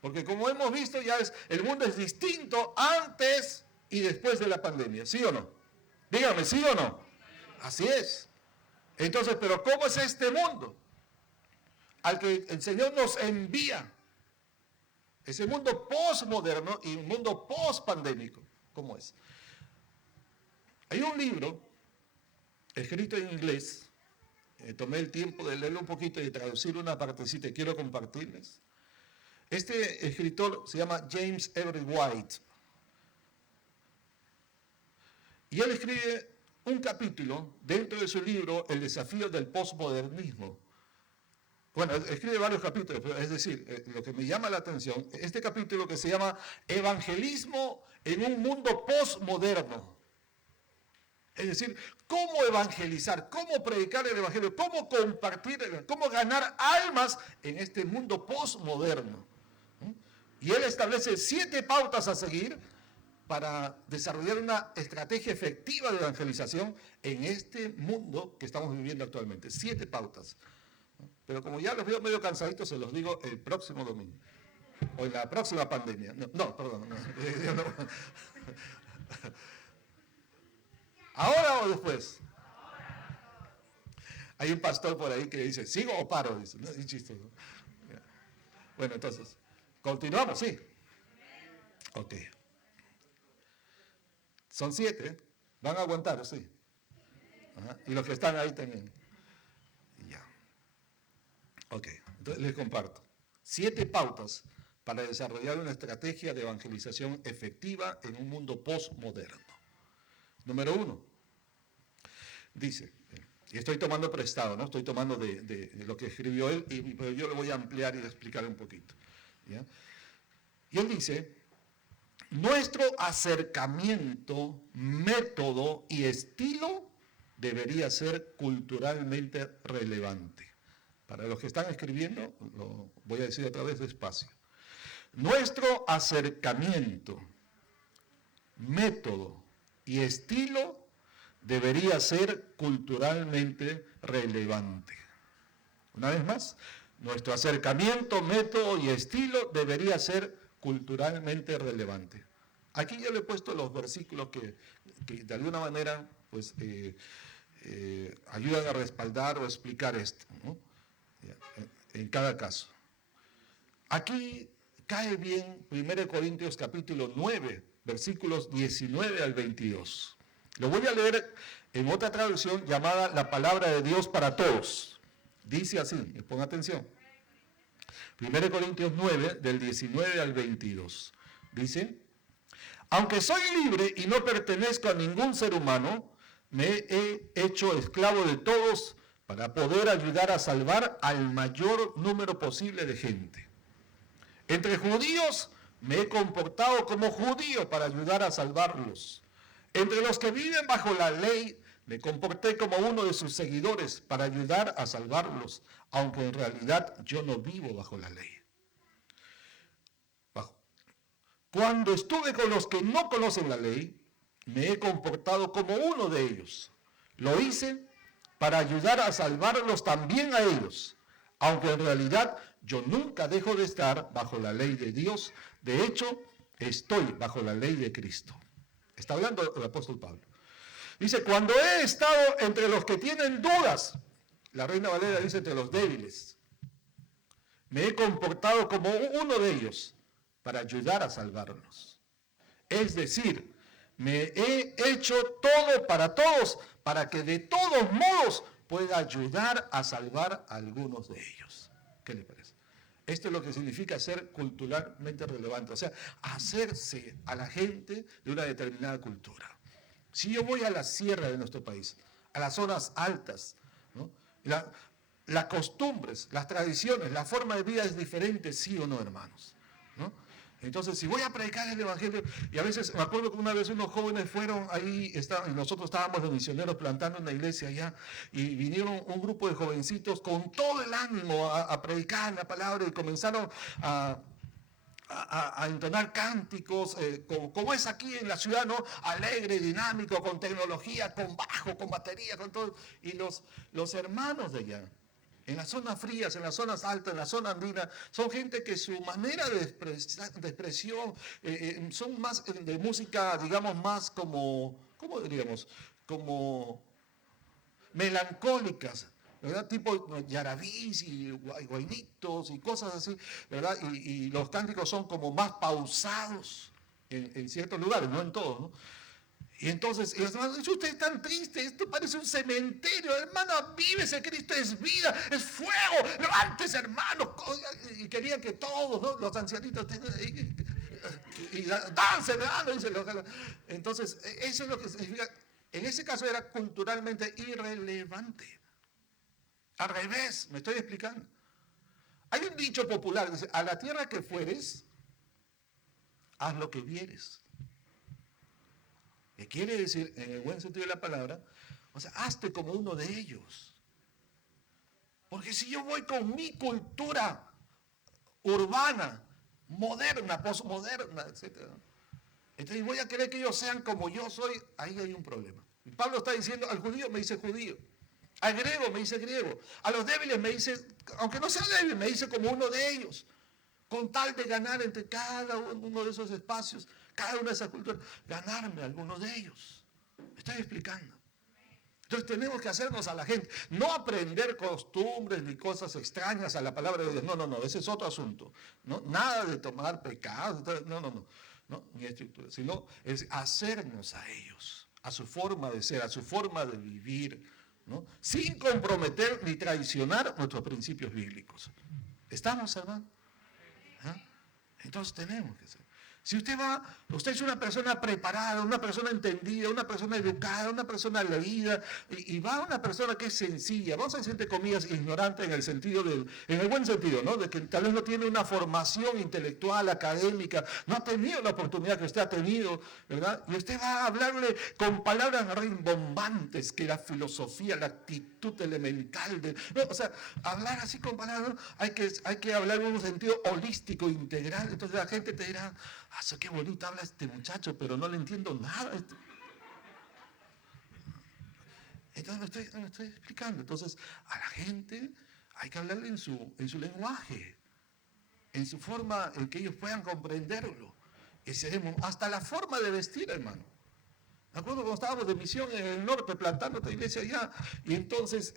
porque como hemos visto ya el mundo es distinto antes y después de la pandemia, ¿sí o no? Dígame, ¿sí o no? Así es. Entonces, pero ¿cómo es este mundo al que el Señor nos envía? Ese mundo postmoderno y un mundo post-pandémico, ¿cómo es? Hay un libro escrito en inglés, tomé el tiempo de leerlo un poquito y de traducir una partecita y quiero compartirles. Este escritor se llama James Everett White y él escribe un capítulo dentro de su libro El desafío del postmodernismo. Bueno, escribe varios capítulos, pero es decir, lo que me llama la atención, este capítulo que se llama Evangelismo en un mundo postmoderno. Es decir, cómo evangelizar, cómo predicar el evangelio, cómo compartir, cómo ganar almas en este mundo postmoderno. Y él establece 7 pautas a seguir para desarrollar una estrategia efectiva de evangelización en este mundo que estamos viviendo actualmente. 7 pautas. Pero como ya los veo medio cansaditos, se los digo el próximo domingo. O en la próxima pandemia. Perdón. ¿Ahora o después? Hay un pastor por ahí que dice, ¿sigo o paro? Dice, ¿no? Es chistoso. Bueno, entonces, continuamos, ¿sí? Ok. Son 7, ¿van a aguantar? Sí. Ajá. Y los que están ahí también. Ya. Ok, entonces les comparto. 7 pautas para desarrollar una estrategia de evangelización efectiva en un mundo postmoderno. Número 1, dice, y estoy tomando prestado, ¿no? Estoy tomando de lo que escribió él, pero yo lo voy a ampliar y explicar un poquito. ¿Ya? Y él dice, nuestro acercamiento, método y estilo debería ser culturalmente relevante. Para los que están escribiendo, lo voy a decir otra vez despacio. Nuestro acercamiento, método y estilo debería ser culturalmente relevante. Una vez más, nuestro acercamiento, método y estilo debería ser culturalmente relevante. Aquí yo le he puesto los versículos que de alguna manera pues, ayudan a respaldar o explicar esto, ¿no? En cada caso. Aquí cae bien 1 Corintios capítulo 9, versículos 19 al 22. Lo voy a leer en otra traducción llamada La Palabra de Dios para Todos. Dice así, pon atención. 1 Corintios 9, del 19 al 22. Dice, aunque soy libre y no pertenezco a ningún ser humano, me he hecho esclavo de todos para poder ayudar a salvar al mayor número posible de gente. Entre judíos me he comportado como judío para ayudar a salvarlos. Entre los que viven bajo la ley me comporté como uno de sus seguidores para ayudar a salvarlos, aunque en realidad yo no vivo bajo la ley. Cuando estuve con los que no conocen la ley, me he comportado como uno de ellos. Lo hice para ayudar a salvarlos también a ellos, aunque en realidad yo nunca dejo de estar bajo la ley de Dios. De hecho, estoy bajo la ley de Cristo. Está hablando el apóstol Pablo. Dice, cuando he estado entre los que tienen dudas, la Reina Valera dice entre los débiles, me he comportado como uno de ellos para ayudar a salvarlos. Es decir, me he hecho todo para todos, para que de todos modos pueda ayudar a salvar a algunos de ellos. ¿Qué le parece? Esto es lo que significa ser culturalmente relevante, o sea, hacerse a la gente de una determinada cultura. Si yo voy a la sierra de nuestro país, a las zonas altas, ¿no? Las costumbres, las tradiciones, la forma de vida es diferente, sí o no, hermanos, ¿no? Entonces, si voy a predicar el evangelio, y a veces, me acuerdo que una vez unos jóvenes fueron ahí, y nosotros estábamos de misioneros plantando una iglesia allá, y vinieron un grupo de jovencitos con todo el ánimo a predicar la palabra, y comenzaron a entonar cánticos, como es aquí en la ciudad, ¿no? Alegre, dinámico, con tecnología, con bajo, con batería, con todo. Y los hermanos de allá, en las zonas frías, en las zonas altas, en la zona andina, son gente que su manera de expresión son más de música, digamos, más como, ¿cómo diríamos? Como melancólicas, ¿verdad? Tipo yarabís y guainitos y cosas así, ¿verdad? Y los cánticos son como más pausados en ciertos lugares, no en todos, ¿no? Y entonces, usted es tan triste, esto parece un cementerio, hermano, vívese, Cristo es vida, es fuego, levántese, hermano. Y querían que todos, ¿no? Los ancianitos y dancen, entonces, eso es lo que significa. En ese caso era culturalmente irrelevante. Al revés, me estoy explicando. Hay un dicho popular, dice, a la tierra que fueres, haz lo que vieres. ¿Qué quiere decir, en el buen sentido de la palabra? O sea, hazte como uno de ellos. Porque si yo voy con mi cultura urbana, moderna, posmoderna, etc., Entonces voy a querer que ellos sean como yo soy, ahí hay un problema. Y Pablo está diciendo, al judío me dice judío, al griego me dice griego, a los débiles me dice, aunque no sea débil, me dice como uno de ellos, con tal de ganar entre cada uno de esos espacios, cada una de esas culturas, ganarme a alguno de ellos. Me estoy explicando. Entonces tenemos que hacernos a la gente, no aprender costumbres ni cosas extrañas a la palabra de Dios. No, ese es otro asunto. ¿No? Nada de tomar pecados, no, ni estructura, sino es hacernos a ellos, a su forma de ser, a su forma de vivir, ¿no? Sin comprometer ni traicionar nuestros principios bíblicos. ¿Estamos, hermano? ¿Ah? Entonces tenemos que ser. Si usted es una persona preparada, una persona entendida, una persona educada, una persona leída, y va una persona que es sencilla, vamos a decir entre comillas, ignorante en el buen sentido, ¿no? De que tal vez no tiene una formación intelectual, académica, no ha tenido la oportunidad que usted ha tenido, ¿verdad? Y usted va a hablarle con palabras rimbombantes, que la filosofía, la actitud elemental, o sea, hablar así con palabras, ¿no? Hay que hablar en un sentido holístico, integral. Entonces la gente te dirá, qué bonito habla este muchacho, pero no le entiendo nada. Entonces me estoy explicando. Entonces, a la gente hay que hablarle en su lenguaje, en su forma en que ellos puedan comprenderlo. Hasta la forma de vestir, hermano. Me acuerdo cuando estábamos de misión en el norte, plantando otra iglesia allá, y entonces,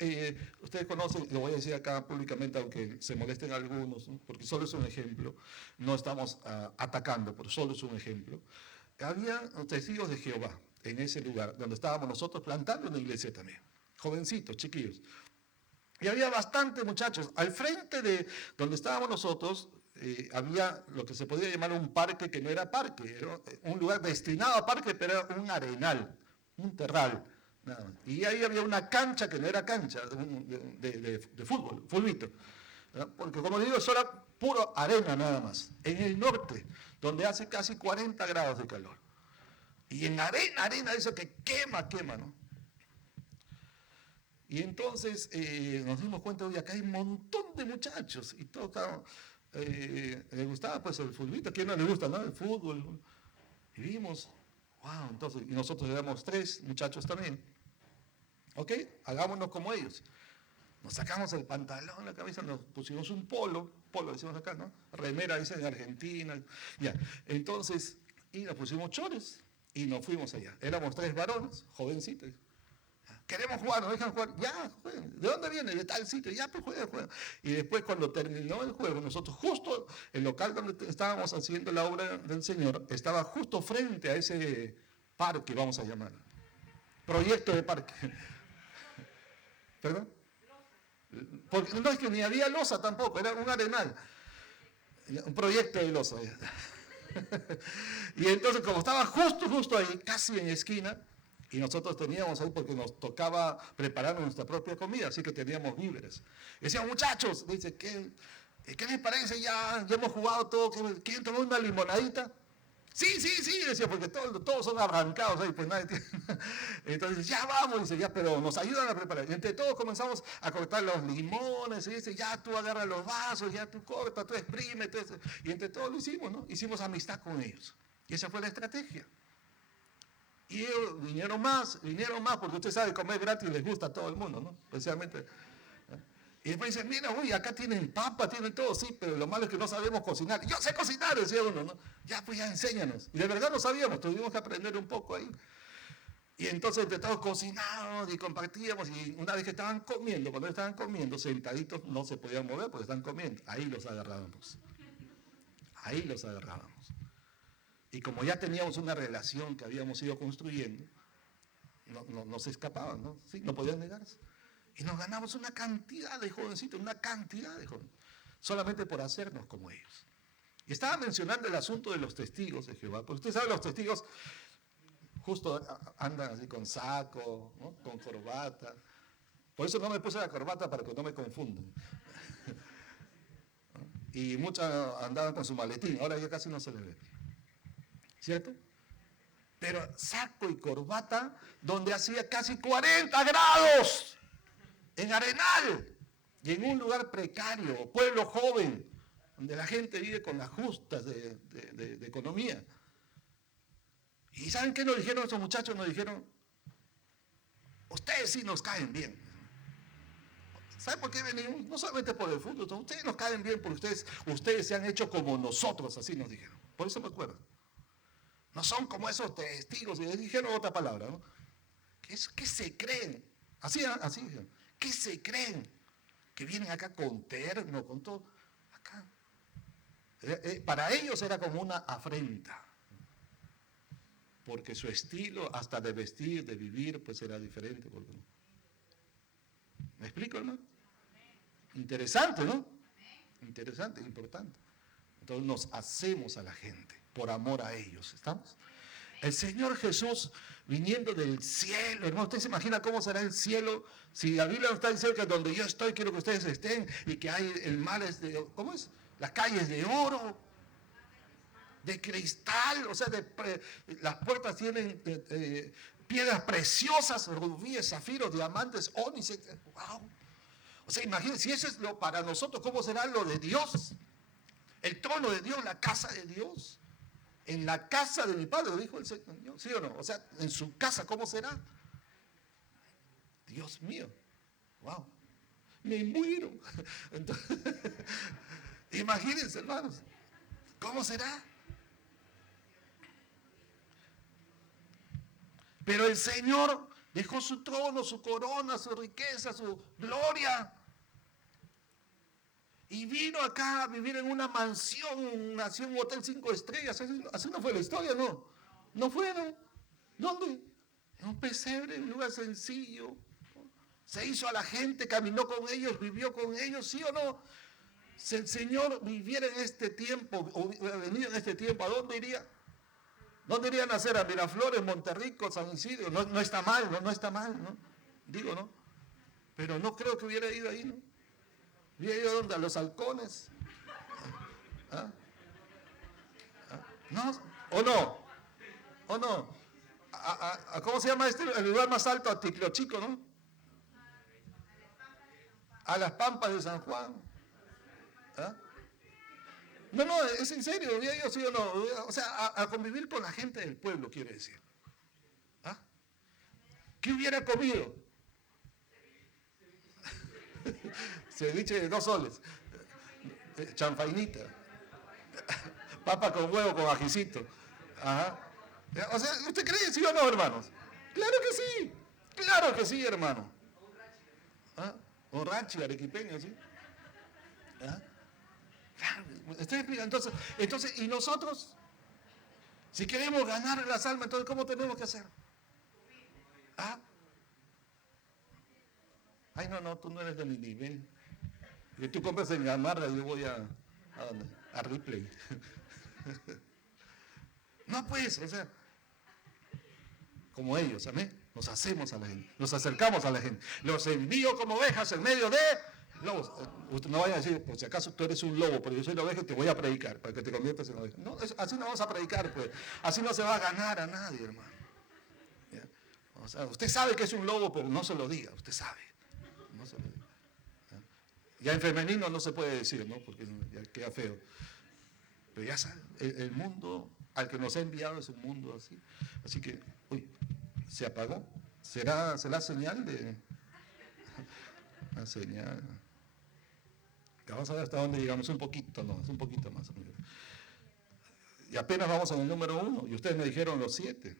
ustedes conocen, lo voy a decir acá públicamente, aunque se molesten algunos, ¿no? Porque solo es un ejemplo, no estamos atacando, pero solo es un ejemplo. Había testigos de Jehová en ese lugar, donde estábamos nosotros plantando una iglesia también, jovencitos, chiquillos. Y había bastantes muchachos. Al frente de donde estábamos nosotros, había lo que se podía llamar un parque que no era parque, era un lugar destinado a parque, pero era un arenal, un terral, nada más. Y ahí había una cancha que no era cancha, de fútbol, fulbito. Porque como digo, eso era puro arena nada más. En el norte, donde hace casi 40 grados de calor. Y en arena, eso que quema, ¿no? Y entonces nos dimos cuenta, oye, acá hay un montón de muchachos y todos les gustaba pues el futbolito, ¿a quién no le gusta, no? El fútbol. Y vimos, wow, entonces, y nosotros éramos 3 muchachos también. Ok, hagámonos como ellos. Nos sacamos el pantalón, la camisa, nos pusimos un polo decimos acá, ¿no? Remera, dice en Argentina. Ya, entonces, y nos pusimos chores y nos fuimos allá. Éramos 3 varones, jovencitos. Queremos jugar, nos dejan jugar, ya, jueguen. ¿De dónde viene? De tal sitio, ya, pues jueguen. Y después cuando terminó el juego, nosotros justo, el local donde estábamos haciendo la obra del Señor, estaba justo frente a ese parque, vamos a llamar. Proyecto de parque. ¿Perdón? Porque no es que ni había losa tampoco, era un arenal. Un proyecto de losa. Y entonces como estaba justo ahí, casi en esquina, y nosotros teníamos ahí porque nos tocaba preparar nuestra propia comida, así que teníamos víveres. Y decíamos, muchachos, dice, ¿qué les parece? Ya hemos jugado todo, ¿quieren tomar una limonadita? Sí, decía, porque todos son arrancados ahí, pues nadie tiene. Entonces, ya vamos, dice, ya, pero nos ayudan a preparar. Y entre todos comenzamos a cortar los limones, y dice, ya tú agarras los vasos, ya tú cortas, tú exprimes, y entre todos lo hicimos, ¿no? Hicimos amistad con ellos. Y esa fue la estrategia. Y ellos vinieron más, porque usted sabe, comer gratis les gusta a todo el mundo, ¿no? Especialmente. Y después dicen, mira, uy, acá tienen papa, tienen todo, sí, pero lo malo es que no sabemos cocinar. Yo sé cocinar, decía uno, ¿no? Ya, pues ya enséñanos. Y de verdad no sabíamos, tuvimos que aprender un poco ahí. Y entonces entre todos cocinábamos y compartíamos, y una vez que estaban comiendo, cuando estaban comiendo, sentaditos no se podían mover porque están comiendo. Ahí los agarrábamos. Y como ya teníamos una relación que habíamos ido construyendo, no se escapaban, ¿no? Sí, no podían negarse. Y nos ganamos una cantidad de jovencitos, solamente por hacernos como ellos. Y estaba mencionando el asunto de los testigos de Jehová, porque usted sabe, los testigos justo andan así con saco, ¿no? Con corbata. Por eso no me puse la corbata para que no me confundan. Y muchos andaban con su maletín, ahora ya casi no se le ve. ¿Cierto? Pero saco y corbata donde hacía casi 40 grados, en Arenal, y en un lugar precario, pueblo joven, donde la gente vive con las justas de economía. ¿Y saben qué nos dijeron esos muchachos? Nos dijeron, ustedes sí nos caen bien. ¿Saben por qué venimos? No solamente por el fútbol, ustedes nos caen bien porque ustedes se han hecho como nosotros, así nos dijeron. Por eso me acuerdo. No son como esos testigos, y dijeron otra palabra, ¿no? ¿Qué se creen? Así dijeron. ¿Qué se creen? Que vienen acá con terno, con todo. Acá. Para ellos era como una afrenta. Porque su estilo, hasta de vestir, de vivir, pues era diferente. ¿Me explico, hermano? Interesante, ¿no? Interesante, importante. Entonces nos hacemos a la gente por amor a ellos, ¿estamos? El Señor Jesús viniendo del cielo, hermano, ¿usted se imagina cómo será el cielo? Si la Biblia nos está diciendo que donde yo estoy quiero que ustedes estén y que hay el mar es de, ¿cómo es? Las calles de oro, de cristal, o sea, las puertas tienen piedras preciosas, rubíes, zafiros, diamantes, ónice, wow. O sea, imagínense, si eso es lo para nosotros, ¿cómo será lo de Dios? El trono de Dios, la casa de Dios. En la casa de mi Padre, lo dijo el Señor, ¿sí o no? O sea, en su casa, ¿cómo será? Dios mío, wow, me muero. Entonces, imagínense, hermanos, ¿cómo será? Pero el Señor dejó su trono, su corona, su riqueza, su gloria. Y vino acá a vivir en una mansión, nació en un hotel 5 estrellas. Así no fue la historia, ¿no? No fue, ¿no? ¿Dónde? En un pesebre, en un lugar sencillo. Se hizo a la gente, caminó con ellos, vivió con ellos, ¿sí o no? Si el Señor viviera en este tiempo, o hubiera venido en este tiempo, ¿a dónde iría? ¿Dónde iría a nacer? ¿A Miraflores, Monterrico, San Isidro? No está mal, no está mal, ¿no? Digo, ¿no? Pero no creo que hubiera ido ahí, ¿no? ¿Hubiera ido a dónde? ¿A los halcones? ¿Ah? ¿Ah? ¿No? ¿O no? ¿O no? ¿Cómo se llama el lugar más alto? A Ticlochico, ¿no? A las Pampas de San Juan. ¿Ah? No, es en serio, hubiera ido sí o no. O sea, a convivir con la gente del pueblo, quiere decir. ¿Ah? ¿Qué hubiera comido? Ceviche de 2 soles. Chanfainita. Papa con huevo con ajicito. Ajá. O sea, ¿usted cree sí o no, hermanos? Claro que sí, hermano. ¿Ah? Un rancho arequipeño, ¿sí? ¿Ah? Claro, estoy explicando. Entonces, ¿y nosotros? Si queremos ganar las almas, entonces, ¿cómo tenemos que hacer? ¿Ah? Ay, no, tú no eres de mi nivel. Y tú compras en Gamarra y yo voy ¿a dónde? A Ripley. No pues, o sea, como ellos, amén. Nos hacemos a la gente, nos acercamos a la gente. Los envío como ovejas en medio de lobos. Usted no vaya a decir, por si acaso tú eres un lobo, pero yo soy la oveja y te voy a predicar para que te conviertas en oveja. No, así no vamos a predicar, pues. Así no se va a ganar a nadie, hermano. ¿Ya? O sea, usted sabe que es un lobo, pero no se lo diga, usted sabe. No se lo diga. Ya en femenino no se puede decir, ¿no? Porque ya queda feo. Pero ya saben, el mundo al que nos ha enviado es un mundo así. Así que, uy, se apagó. ¿Será señal de...? La señal. Vamos a ver hasta dónde llegamos. Un poquito, no, es un poquito más. Y apenas vamos en el número 1. Y ustedes me dijeron los 7.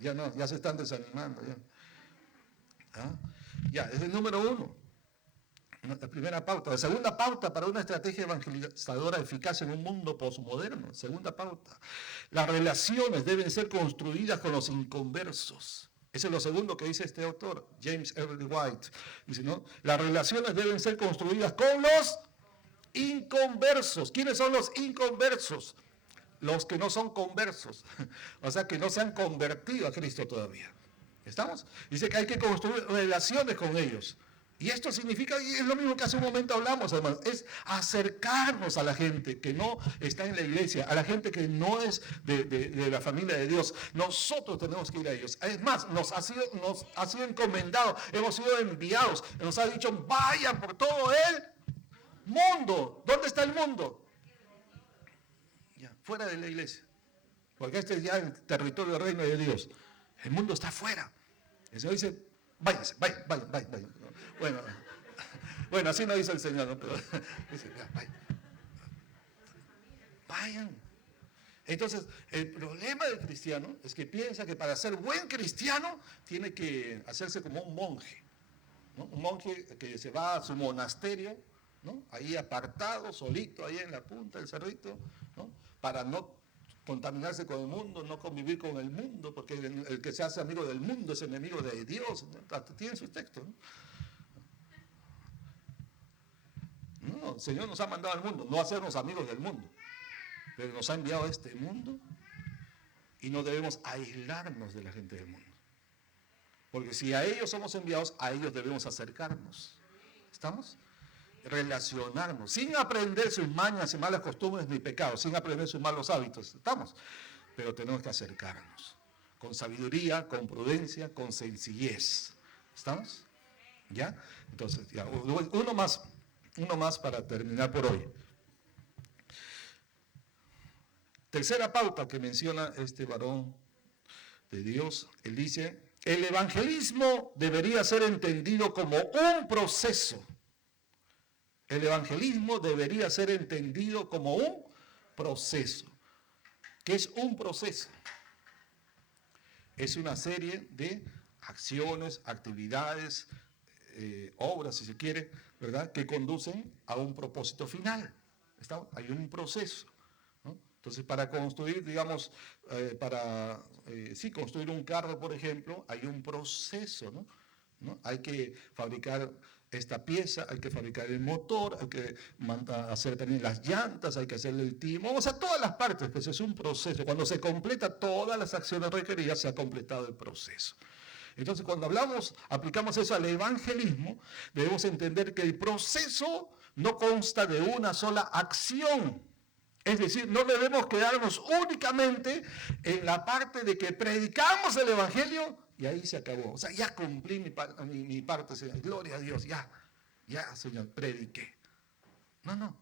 Ya no, ya se están desanimando. Ya, ¿ah? Ya es el número 1. La primera pauta. La segunda pauta para una estrategia evangelizadora eficaz en un mundo posmoderno. Segunda pauta. Las relaciones deben ser construidas con los inconversos. Ese es lo segundo que dice este autor, James Earl White. Dice, ¿no? Las relaciones deben ser construidas con los inconversos. ¿Quiénes son los inconversos? Los que no son conversos. O sea, que no se han convertido a Cristo todavía. ¿Estamos? Dice que hay que construir relaciones con ellos. Y esto significa, y es lo mismo que hace un momento hablamos, hermanos, es acercarnos a la gente que no está en la iglesia, a la gente que no es de la familia de Dios. Nosotros tenemos que ir a ellos. Es más, nos ha sido encomendado, hemos sido enviados, nos ha dicho, vayan por todo el mundo. ¿Dónde está el mundo? Ya, fuera de la iglesia. porque este es ya el territorio del reino de Dios. El mundo está afuera. El Señor dice, váyanse, vayan. Bueno, así no dice el Señor, ¿no? Pero dice, vayan. Entonces, el problema del cristiano es que piensa que para ser buen cristiano tiene que hacerse como un monje, ¿no? Un monje que se va a su monasterio, ¿no? Ahí apartado, solito, ahí en la punta del cerrito, ¿no? Para no contaminarse con el mundo, no convivir con el mundo, porque el que se hace amigo del mundo es enemigo de Dios, ¿no? Tienen sus textos, ¿no? No, el Señor nos ha mandado al mundo, no a hacernos amigos del mundo, pero nos ha enviado a este mundo y no debemos aislarnos de la gente del mundo. Porque si a ellos somos enviados, a ellos debemos acercarnos. ¿Estamos? Relacionarnos, sin aprender sus mañas y malas costumbres ni pecados, sin aprender sus malos hábitos. ¿Estamos? Pero tenemos que acercarnos, con sabiduría, con prudencia, con sencillez. ¿Estamos? ¿Ya? Entonces, ya, uno más para terminar por hoy. Tercera pauta que menciona este varón de Dios, él dice, el evangelismo debería ser entendido como un proceso. El evangelismo debería ser entendido como un proceso. ¿Qué es un proceso? Es una serie de acciones, actividades, obras, si se quiere, ¿verdad?, que conducen a un propósito final. Hay un proceso, ¿no? Entonces, para construir, digamos, construir un carro, por ejemplo, hay un proceso, ¿no? Hay que fabricar esta pieza, hay que fabricar el motor, hay que hacer también las llantas, hay que hacerle el timón, o sea, todas las partes, pues es un proceso. Cuando se completa todas las acciones requeridas, se ha completado el proceso. Entonces, cuando aplicamos eso al evangelismo, debemos entender que el proceso no consta de una sola acción. Es decir, no debemos quedarnos únicamente en la parte de que predicamos el evangelio y ahí se acabó. O sea, ya cumplí mi parte, Señor. Gloria a Dios, ya, Señor, prediqué. No.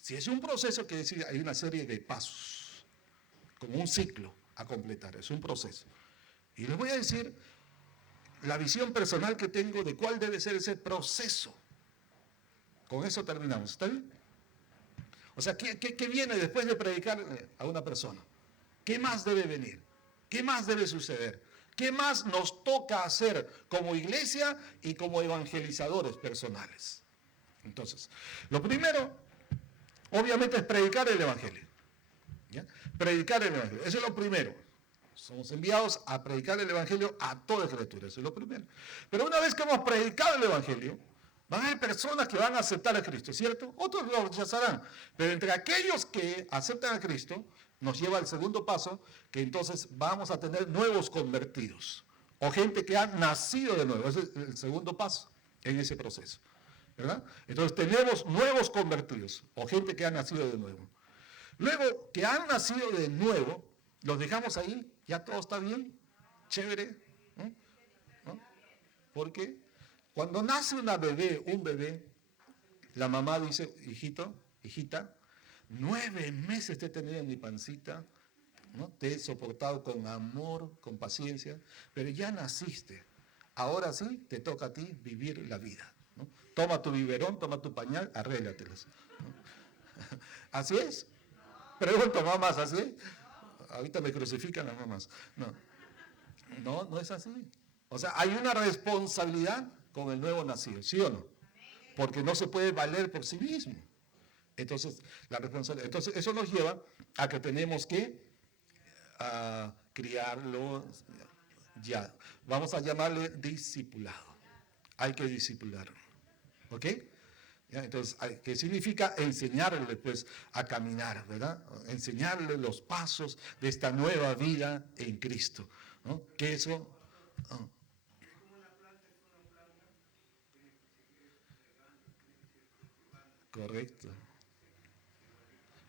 Si es un proceso, quiere decir hay una serie de pasos, como un ciclo a completar, es un proceso. Y les voy a decir la visión personal que tengo de cuál debe ser ese proceso. Con eso terminamos, ¿está bien? O sea, ¿qué viene después de predicar a una persona? ¿Qué más debe venir? ¿Qué más debe suceder? ¿Qué más nos toca hacer como iglesia y como evangelizadores personales? Entonces, lo primero, obviamente, es predicar el evangelio. ¿Ya? Predicar el evangelio, eso es lo primero. Somos enviados a predicar el evangelio a toda criatura, eso es lo primero. Pero una vez que hemos predicado el evangelio, van a haber personas que van a aceptar a Cristo, ¿cierto? Otros lo rechazarán. Pero entre aquellos que aceptan a Cristo, nos lleva al segundo paso, que entonces vamos a tener nuevos convertidos. O gente que ha nacido de nuevo. Ese es el segundo paso en ese proceso, ¿verdad? Entonces tenemos nuevos convertidos, o gente que ha nacido de nuevo. Luego, que han nacido de nuevo, los dejamos ahí, ya todo está bien, chévere, ¿no? Porque cuando nace un bebé, la mamá dice, hijito, hijita, 9 meses te he tenido en mi pancita, ¿no? Te he soportado con amor, con paciencia, pero ya naciste. Ahora sí, te toca a ti vivir la vida, ¿no? Toma tu biberón, toma tu pañal, arréglatelas, ¿no? ¿Así es? Pregunto, mamás, ¿así es? Ahorita me crucifican las mamás. No es así. O sea, hay una responsabilidad con el nuevo nacido, ¿sí o no? Porque no se puede valer por sí mismo. Entonces, eso nos lleva a que tenemos que criarlo, ya. Vamos a llamarle discipulado. Hay que discipularlo. ¿Ok? ¿Ya? Entonces, ¿qué significa? Enseñarle pues a caminar, ¿verdad? Enseñarle los pasos de esta nueva vida en Cristo, ¿no? Que eso... Correcto.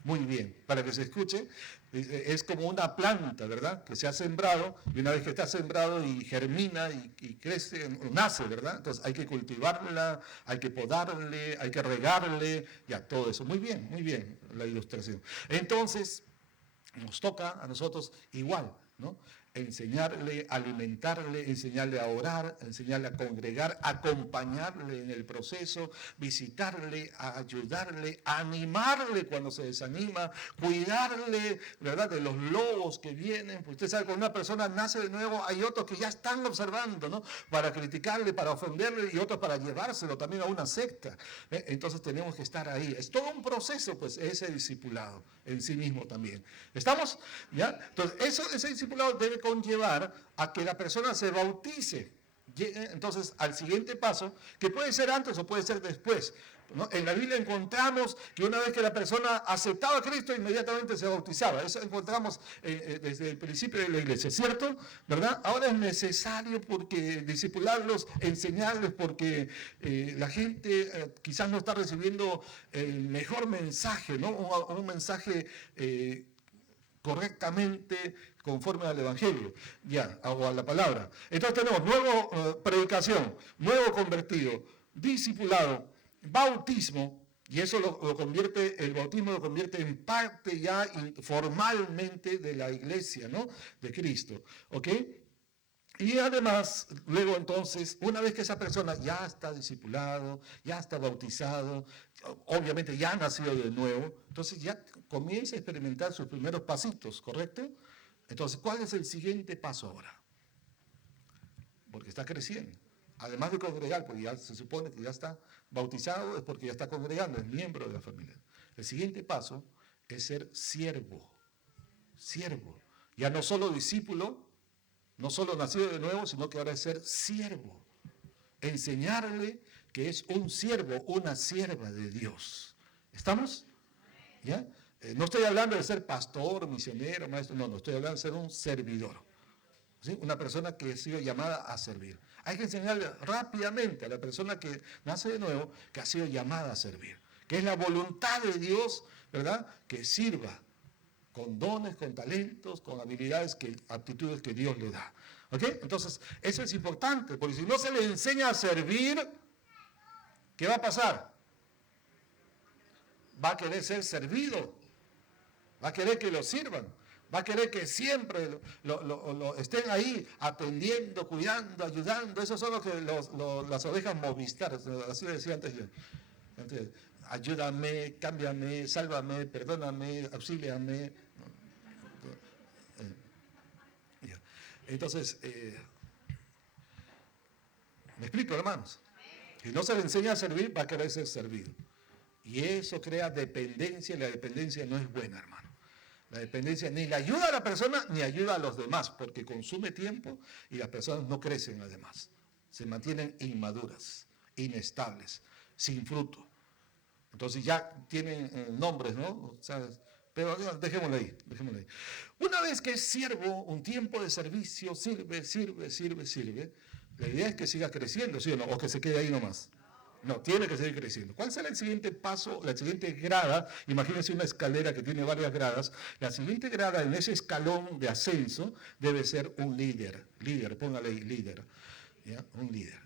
Muy bien, para que se escuche, es como una planta, ¿verdad? Que se ha sembrado, y una vez que está sembrado y germina y crece, nace, ¿verdad? Entonces hay que cultivarla, hay que podarle, hay que regarle, ya, todo eso. Muy bien, la ilustración. Entonces, nos toca a nosotros igual, ¿no? Enseñarle, alimentarle, enseñarle a orar, enseñarle a congregar, acompañarle en el proceso, visitarle, a ayudarle, a animarle cuando se desanima, cuidarle, ¿verdad?, de los lobos que vienen. Porque usted sabe, cuando una persona nace de nuevo, hay otros que ya están observando, ¿no?, para criticarle, para ofenderle, y otros para llevárselo también a una secta. Entonces tenemos que estar ahí. Es todo un proceso, pues, ese discipulado en sí mismo también. ¿Estamos? ¿Ya? Entonces, ese discipulado debe conllevar a que la persona se bautice. Entonces, al siguiente paso, que puede ser antes o puede ser después, ¿no? En la Biblia encontramos que una vez que la persona aceptaba a Cristo, inmediatamente se bautizaba. Eso encontramos desde el principio de la iglesia, ¿cierto? ¿Verdad? Ahora es necesario porque discipularlos, enseñarles, porque la gente quizás no está recibiendo el mejor mensaje, ¿no? Un mensaje correctamente conforme al Evangelio, ya, o a la palabra. Entonces tenemos nuevo predicación, nuevo convertido, discipulado, bautismo, y eso el bautismo lo convierte en parte ya formalmente de la iglesia, ¿no?, de Cristo, ¿ok? Y además, luego entonces, una vez que esa persona ya está discipulado, ya está bautizado, obviamente ya ha nacido de nuevo, entonces ya comienza a experimentar sus primeros pasitos, ¿correcto? Entonces, ¿cuál es el siguiente paso ahora? Porque está creciendo. Además de congregar, porque ya se supone que ya está bautizado, es porque ya está congregando, es miembro de la familia. El siguiente paso es ser siervo. Siervo. Ya no solo discípulo, no solo nacido de nuevo, sino que ahora es ser siervo. Enseñarle que es un siervo, una sierva de Dios. ¿Estamos? ¿Ya? No estoy hablando de ser pastor, misionero, maestro, no estoy hablando de ser un servidor. ¿Sí? Una persona que ha sido llamada a servir. Hay que enseñarle rápidamente a la persona que nace de nuevo que ha sido llamada a servir. Que es la voluntad de Dios, ¿verdad?, que sirva con dones, con talentos, con habilidades, aptitudes que Dios le da. ¿Ok? Entonces, eso es importante, porque si no se le enseña a servir, ¿qué va a pasar? Va a querer ser servido, va a querer que lo sirvan, va a querer que siempre lo estén ahí atendiendo, cuidando, ayudando. Esos son las ovejas Movistar, así le decía antes yo. Entonces, ayúdame, cámbiame, sálvame, perdóname, auxíliame. Entonces, ¿me explico, hermanos? Si no se le enseña a servir, va a querer ser servido. Y eso crea dependencia, y la dependencia no es buena, hermano. La dependencia ni le ayuda a la persona, ni ayuda a los demás, porque consume tiempo y las personas no crecen además. Se mantienen inmaduras, inestables, sin fruto. Entonces ya tienen nombres, ¿no? ¿Sabes? Pero dejémoslo ahí. Una vez que es siervo, un tiempo de servicio, sirve. La idea es que siga creciendo, ¿sí o no? O que se quede ahí nomás. No, tiene que seguir creciendo. ¿Cuál será el siguiente paso, la siguiente grada? Imagínense una escalera que tiene varias gradas. La siguiente grada en ese escalón de ascenso debe ser un líder. Líder, póngale ahí, líder. ¿Ya? Un líder.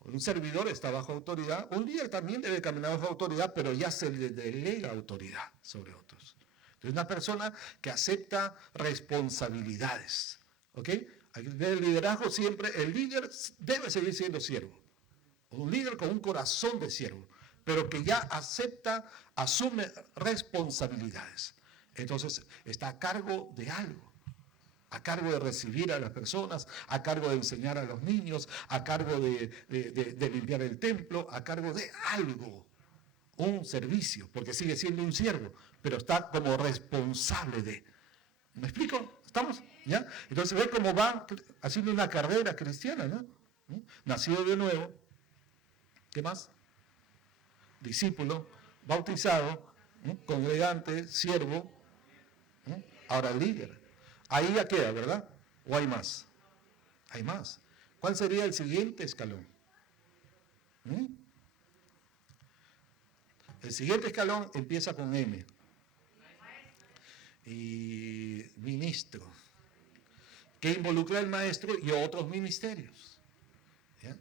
Un servidor está bajo autoridad. Un líder también debe caminar bajo autoridad, pero ya se le delega autoridad sobre otros. Entonces, una persona que acepta responsabilidades. ¿Ok? El liderazgo siempre, el líder debe seguir siendo siervo. Un líder con un corazón de siervo, pero que ya acepta, asume responsabilidades. Entonces, está a cargo de algo. A cargo de recibir a las personas, a cargo de enseñar a los niños, a cargo de limpiar el templo, a cargo de algo, un servicio, porque sigue siendo un siervo, pero está como responsable de. ¿Me explico? ¿Estamos? ¿Ya? Entonces ve cómo va haciendo una carrera cristiana, ¿no? Nacido de nuevo, ¿qué más? Discípulo, bautizado, congregante, siervo, ahora líder. Ahí ya queda, ¿verdad? ¿O hay más? Hay más. ¿Cuál sería el siguiente escalón? El siguiente escalón empieza con M. Y ministro, que involucra al maestro y otros ministerios. ¿Ya?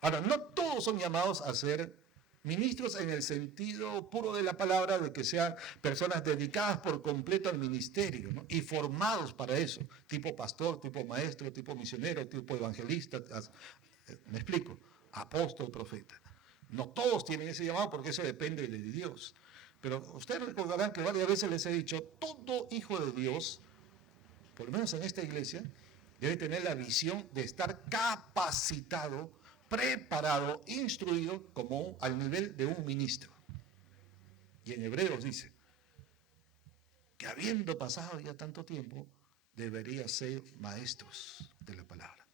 Ahora, no todos son llamados a ser Ministros en el sentido puro de la palabra, de que sean personas dedicadas por completo al ministerio, ¿no? Y formados para eso, tipo pastor, tipo maestro, tipo misionero, tipo evangelista, me explico, apóstol, profeta. No todos tienen ese llamado porque eso depende de Dios. Pero ustedes recordarán que varias veces les he dicho, todo hijo de Dios, por lo menos en esta iglesia, debe tener la visión de estar capacitado, preparado, instruido como al nivel de un ministro. Y en Hebreos dice que habiendo pasado ya tanto tiempo, debería ser maestros de la palabra.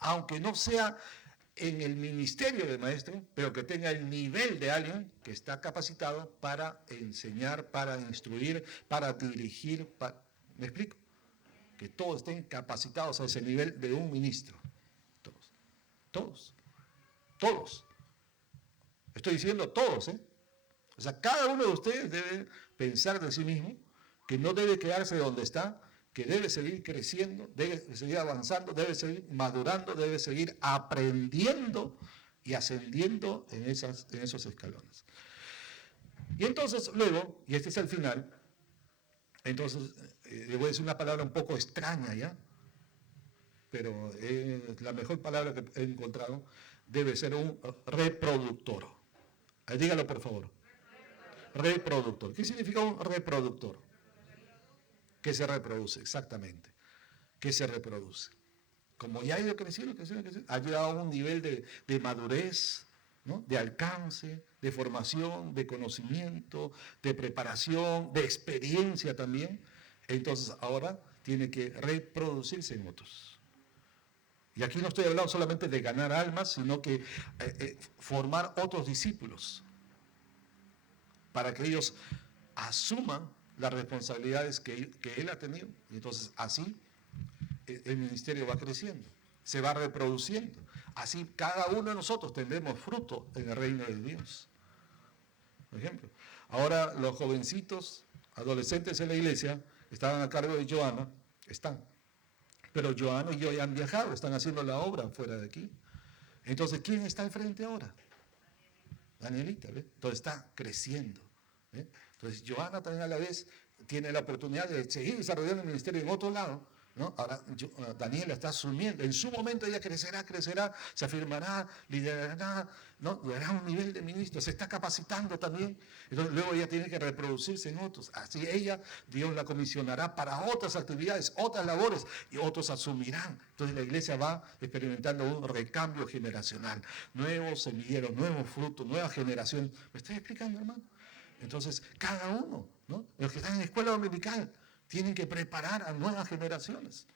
Aunque no sea en el ministerio de maestro, pero que tenga el nivel de alguien que está capacitado para enseñar, para instruir, para dirigir. ¿Me explico? Que todos estén capacitados a ese nivel de un ministro. Todos. Estoy diciendo todos, ¿eh? O sea, cada uno de ustedes debe pensar de sí mismo que no debe quedarse donde está, que debe seguir creciendo, debe seguir avanzando, debe seguir madurando, debe seguir aprendiendo y ascendiendo en esos escalones. Y entonces luego, y este es el final, entonces le voy a decir una palabra un poco extraña ya, pero la mejor palabra que he encontrado, debe ser un reproductor. Dígalo por favor. Reproductor. ¿Qué significa un reproductor? Que se reproduce, exactamente. Que se reproduce. Como ya ha ido creciendo, ha llegado a un nivel de madurez, ¿no? De alcance, de formación, de conocimiento, de preparación, de experiencia también. Entonces ahora tiene que reproducirse en otros. Y aquí no estoy hablando solamente de ganar almas, sino que formar otros discípulos para que ellos asuman las responsabilidades que él ha tenido. Y entonces así el ministerio va creciendo, se va reproduciendo. Así cada uno de nosotros tendremos fruto en el reino de Dios. Por ejemplo, ahora los jovencitos, adolescentes en la iglesia, estaban a cargo de Joana, pero Joana y yo ya han viajado, están haciendo la obra fuera de aquí. Entonces, ¿quién está al frente ahora? Danielita, ¿ves? Entonces está creciendo. ¿Ves? Entonces, Joana también a la vez tiene la oportunidad de seguir desarrollando el ministerio en otro lado, ¿no? Ahora Daniela está asumiendo, en su momento ella crecerá, se afirmará, liderará, ¿no? Llegará a un nivel de ministro, se está capacitando también, entonces luego ella tiene que reproducirse en otros, así Dios la comisionará para otras actividades, otras labores, y otros asumirán. Entonces la iglesia va experimentando un recambio generacional, nuevos semilleros, nuevos frutos, nueva generación. ¿Me estoy explicando, hermano? Entonces cada uno, ¿no? Los que están en la escuela dominical tienen que preparar a nuevas generaciones,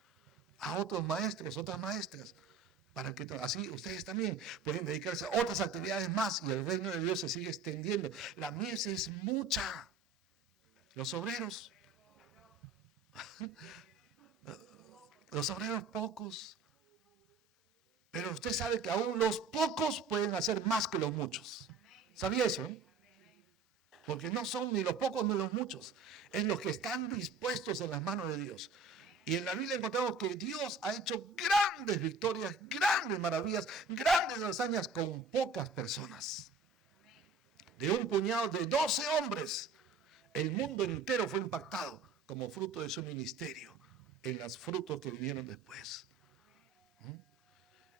a otros maestros, otras maestras, para que así ustedes también pueden dedicarse a otras actividades más y el reino de Dios se sigue extendiendo. La mies es mucha. Los obreros pocos. Pero usted sabe que aún los pocos pueden hacer más que los muchos. ¿Sabía eso? Porque no son ni los pocos ni los muchos, es los que están dispuestos en las manos de Dios. Y en la Biblia encontramos que Dios ha hecho grandes victorias, grandes maravillas, grandes hazañas con pocas personas. De un puñado de 12 hombres, el mundo entero fue impactado como fruto de su ministerio, en los frutos que vinieron después.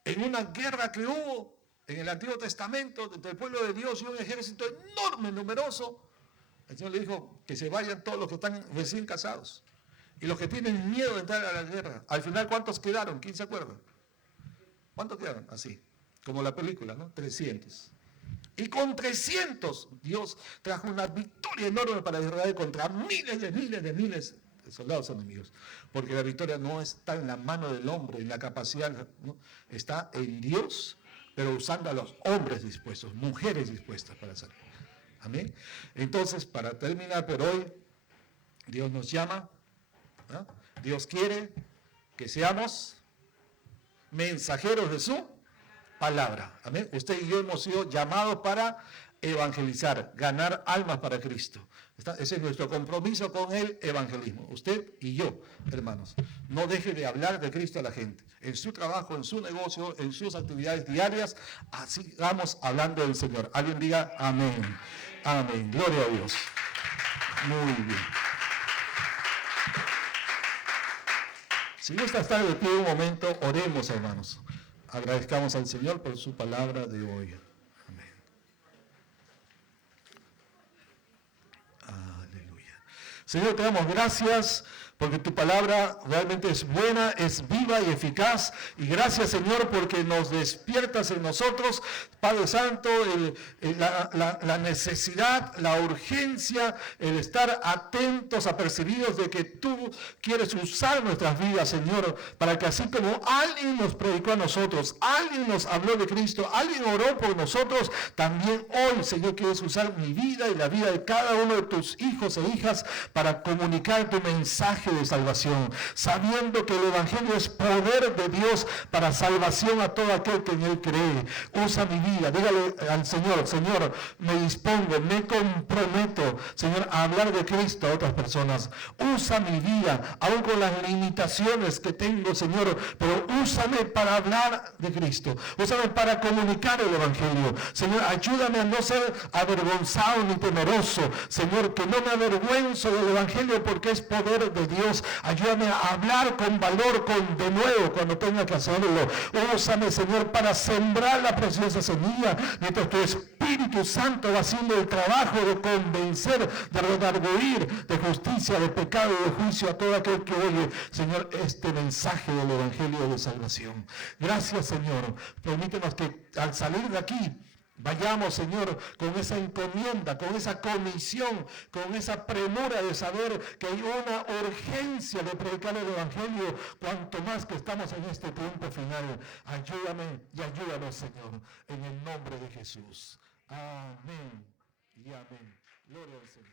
En una guerra que hubo en el Antiguo Testamento, entre el pueblo de Dios y un ejército enorme, numeroso, el Señor le dijo que se vayan todos los que están recién casados. Y los que tienen miedo de entrar a la guerra. Al final, ¿cuántos quedaron? ¿Quién se acuerda? ¿Cuántos quedaron? Así, como la película, ¿no? 300. Y con 300, Dios trajo una victoria enorme para Israel contra miles de soldados enemigos. Porque la victoria no está en la mano del hombre, en la capacidad, ¿no? Está en Dios, pero usando a los hombres dispuestos, mujeres dispuestas para hacerlo. Amén. Entonces, para terminar por hoy, Dios nos llama, ¿no? Dios quiere que seamos mensajeros de su palabra. Amén. Usted y yo hemos sido llamados para evangelizar, ganar almas para Cristo. Ese es nuestro compromiso con el evangelismo. Usted y yo, hermanos, no deje de hablar de Cristo a la gente. En su trabajo, en su negocio, en sus actividades diarias, así vamos hablando del Señor. Alguien diga amén. Amén. Gloria a Dios. Muy bien. Si gusta estar de pie un momento, oremos, hermanos. Agradezcamos al Señor por su palabra de hoy. Amén. Aleluya. Señor, te damos gracias porque tu palabra realmente es buena, es viva y eficaz. Y gracias, Señor, porque nos despiertas en nosotros, Padre Santo, la necesidad, la urgencia, el estar atentos, apercibidos de que tú quieres usar nuestras vidas, Señor, para que así como alguien nos predicó a nosotros, alguien nos habló de Cristo, alguien oró por nosotros, también hoy, Señor, quieres usar mi vida y la vida de cada uno de tus hijos e hijas para comunicar tu mensaje de salvación, sabiendo que el Evangelio es poder de Dios para salvación a todo aquel que en él cree. Usa mi vida, dígale al Señor, Señor, me dispongo, me comprometo, Señor, a hablar de Cristo a otras personas. Usa mi vida, aun con las limitaciones que tengo, Señor, pero úsame para hablar de Cristo, úsame para comunicar el Evangelio. Señor, ayúdame a no ser avergonzado ni temeroso, Señor, que no me avergüenzo del Evangelio porque es poder de Dios. Ayúdame a hablar con valor, con denuedo cuando tenga que hacerlo. Úsame, Señor, para sembrar la preciosa semilla, mientras tu Espíritu Santo va haciendo el trabajo de convencer, de redarguir, de justicia, de pecado y de juicio a todo aquel que oye, Señor, este mensaje del Evangelio de salvación. Gracias, Señor. Permítenos que al salir de aquí, vayamos, Señor, con esa encomienda, con esa comisión, con esa premura de saber que hay una urgencia de predicar el Evangelio, cuanto más que estamos en este tiempo final. Ayúdame y ayúdanos, Señor, en el nombre de Jesús. Amén y amén. Gloria al Señor.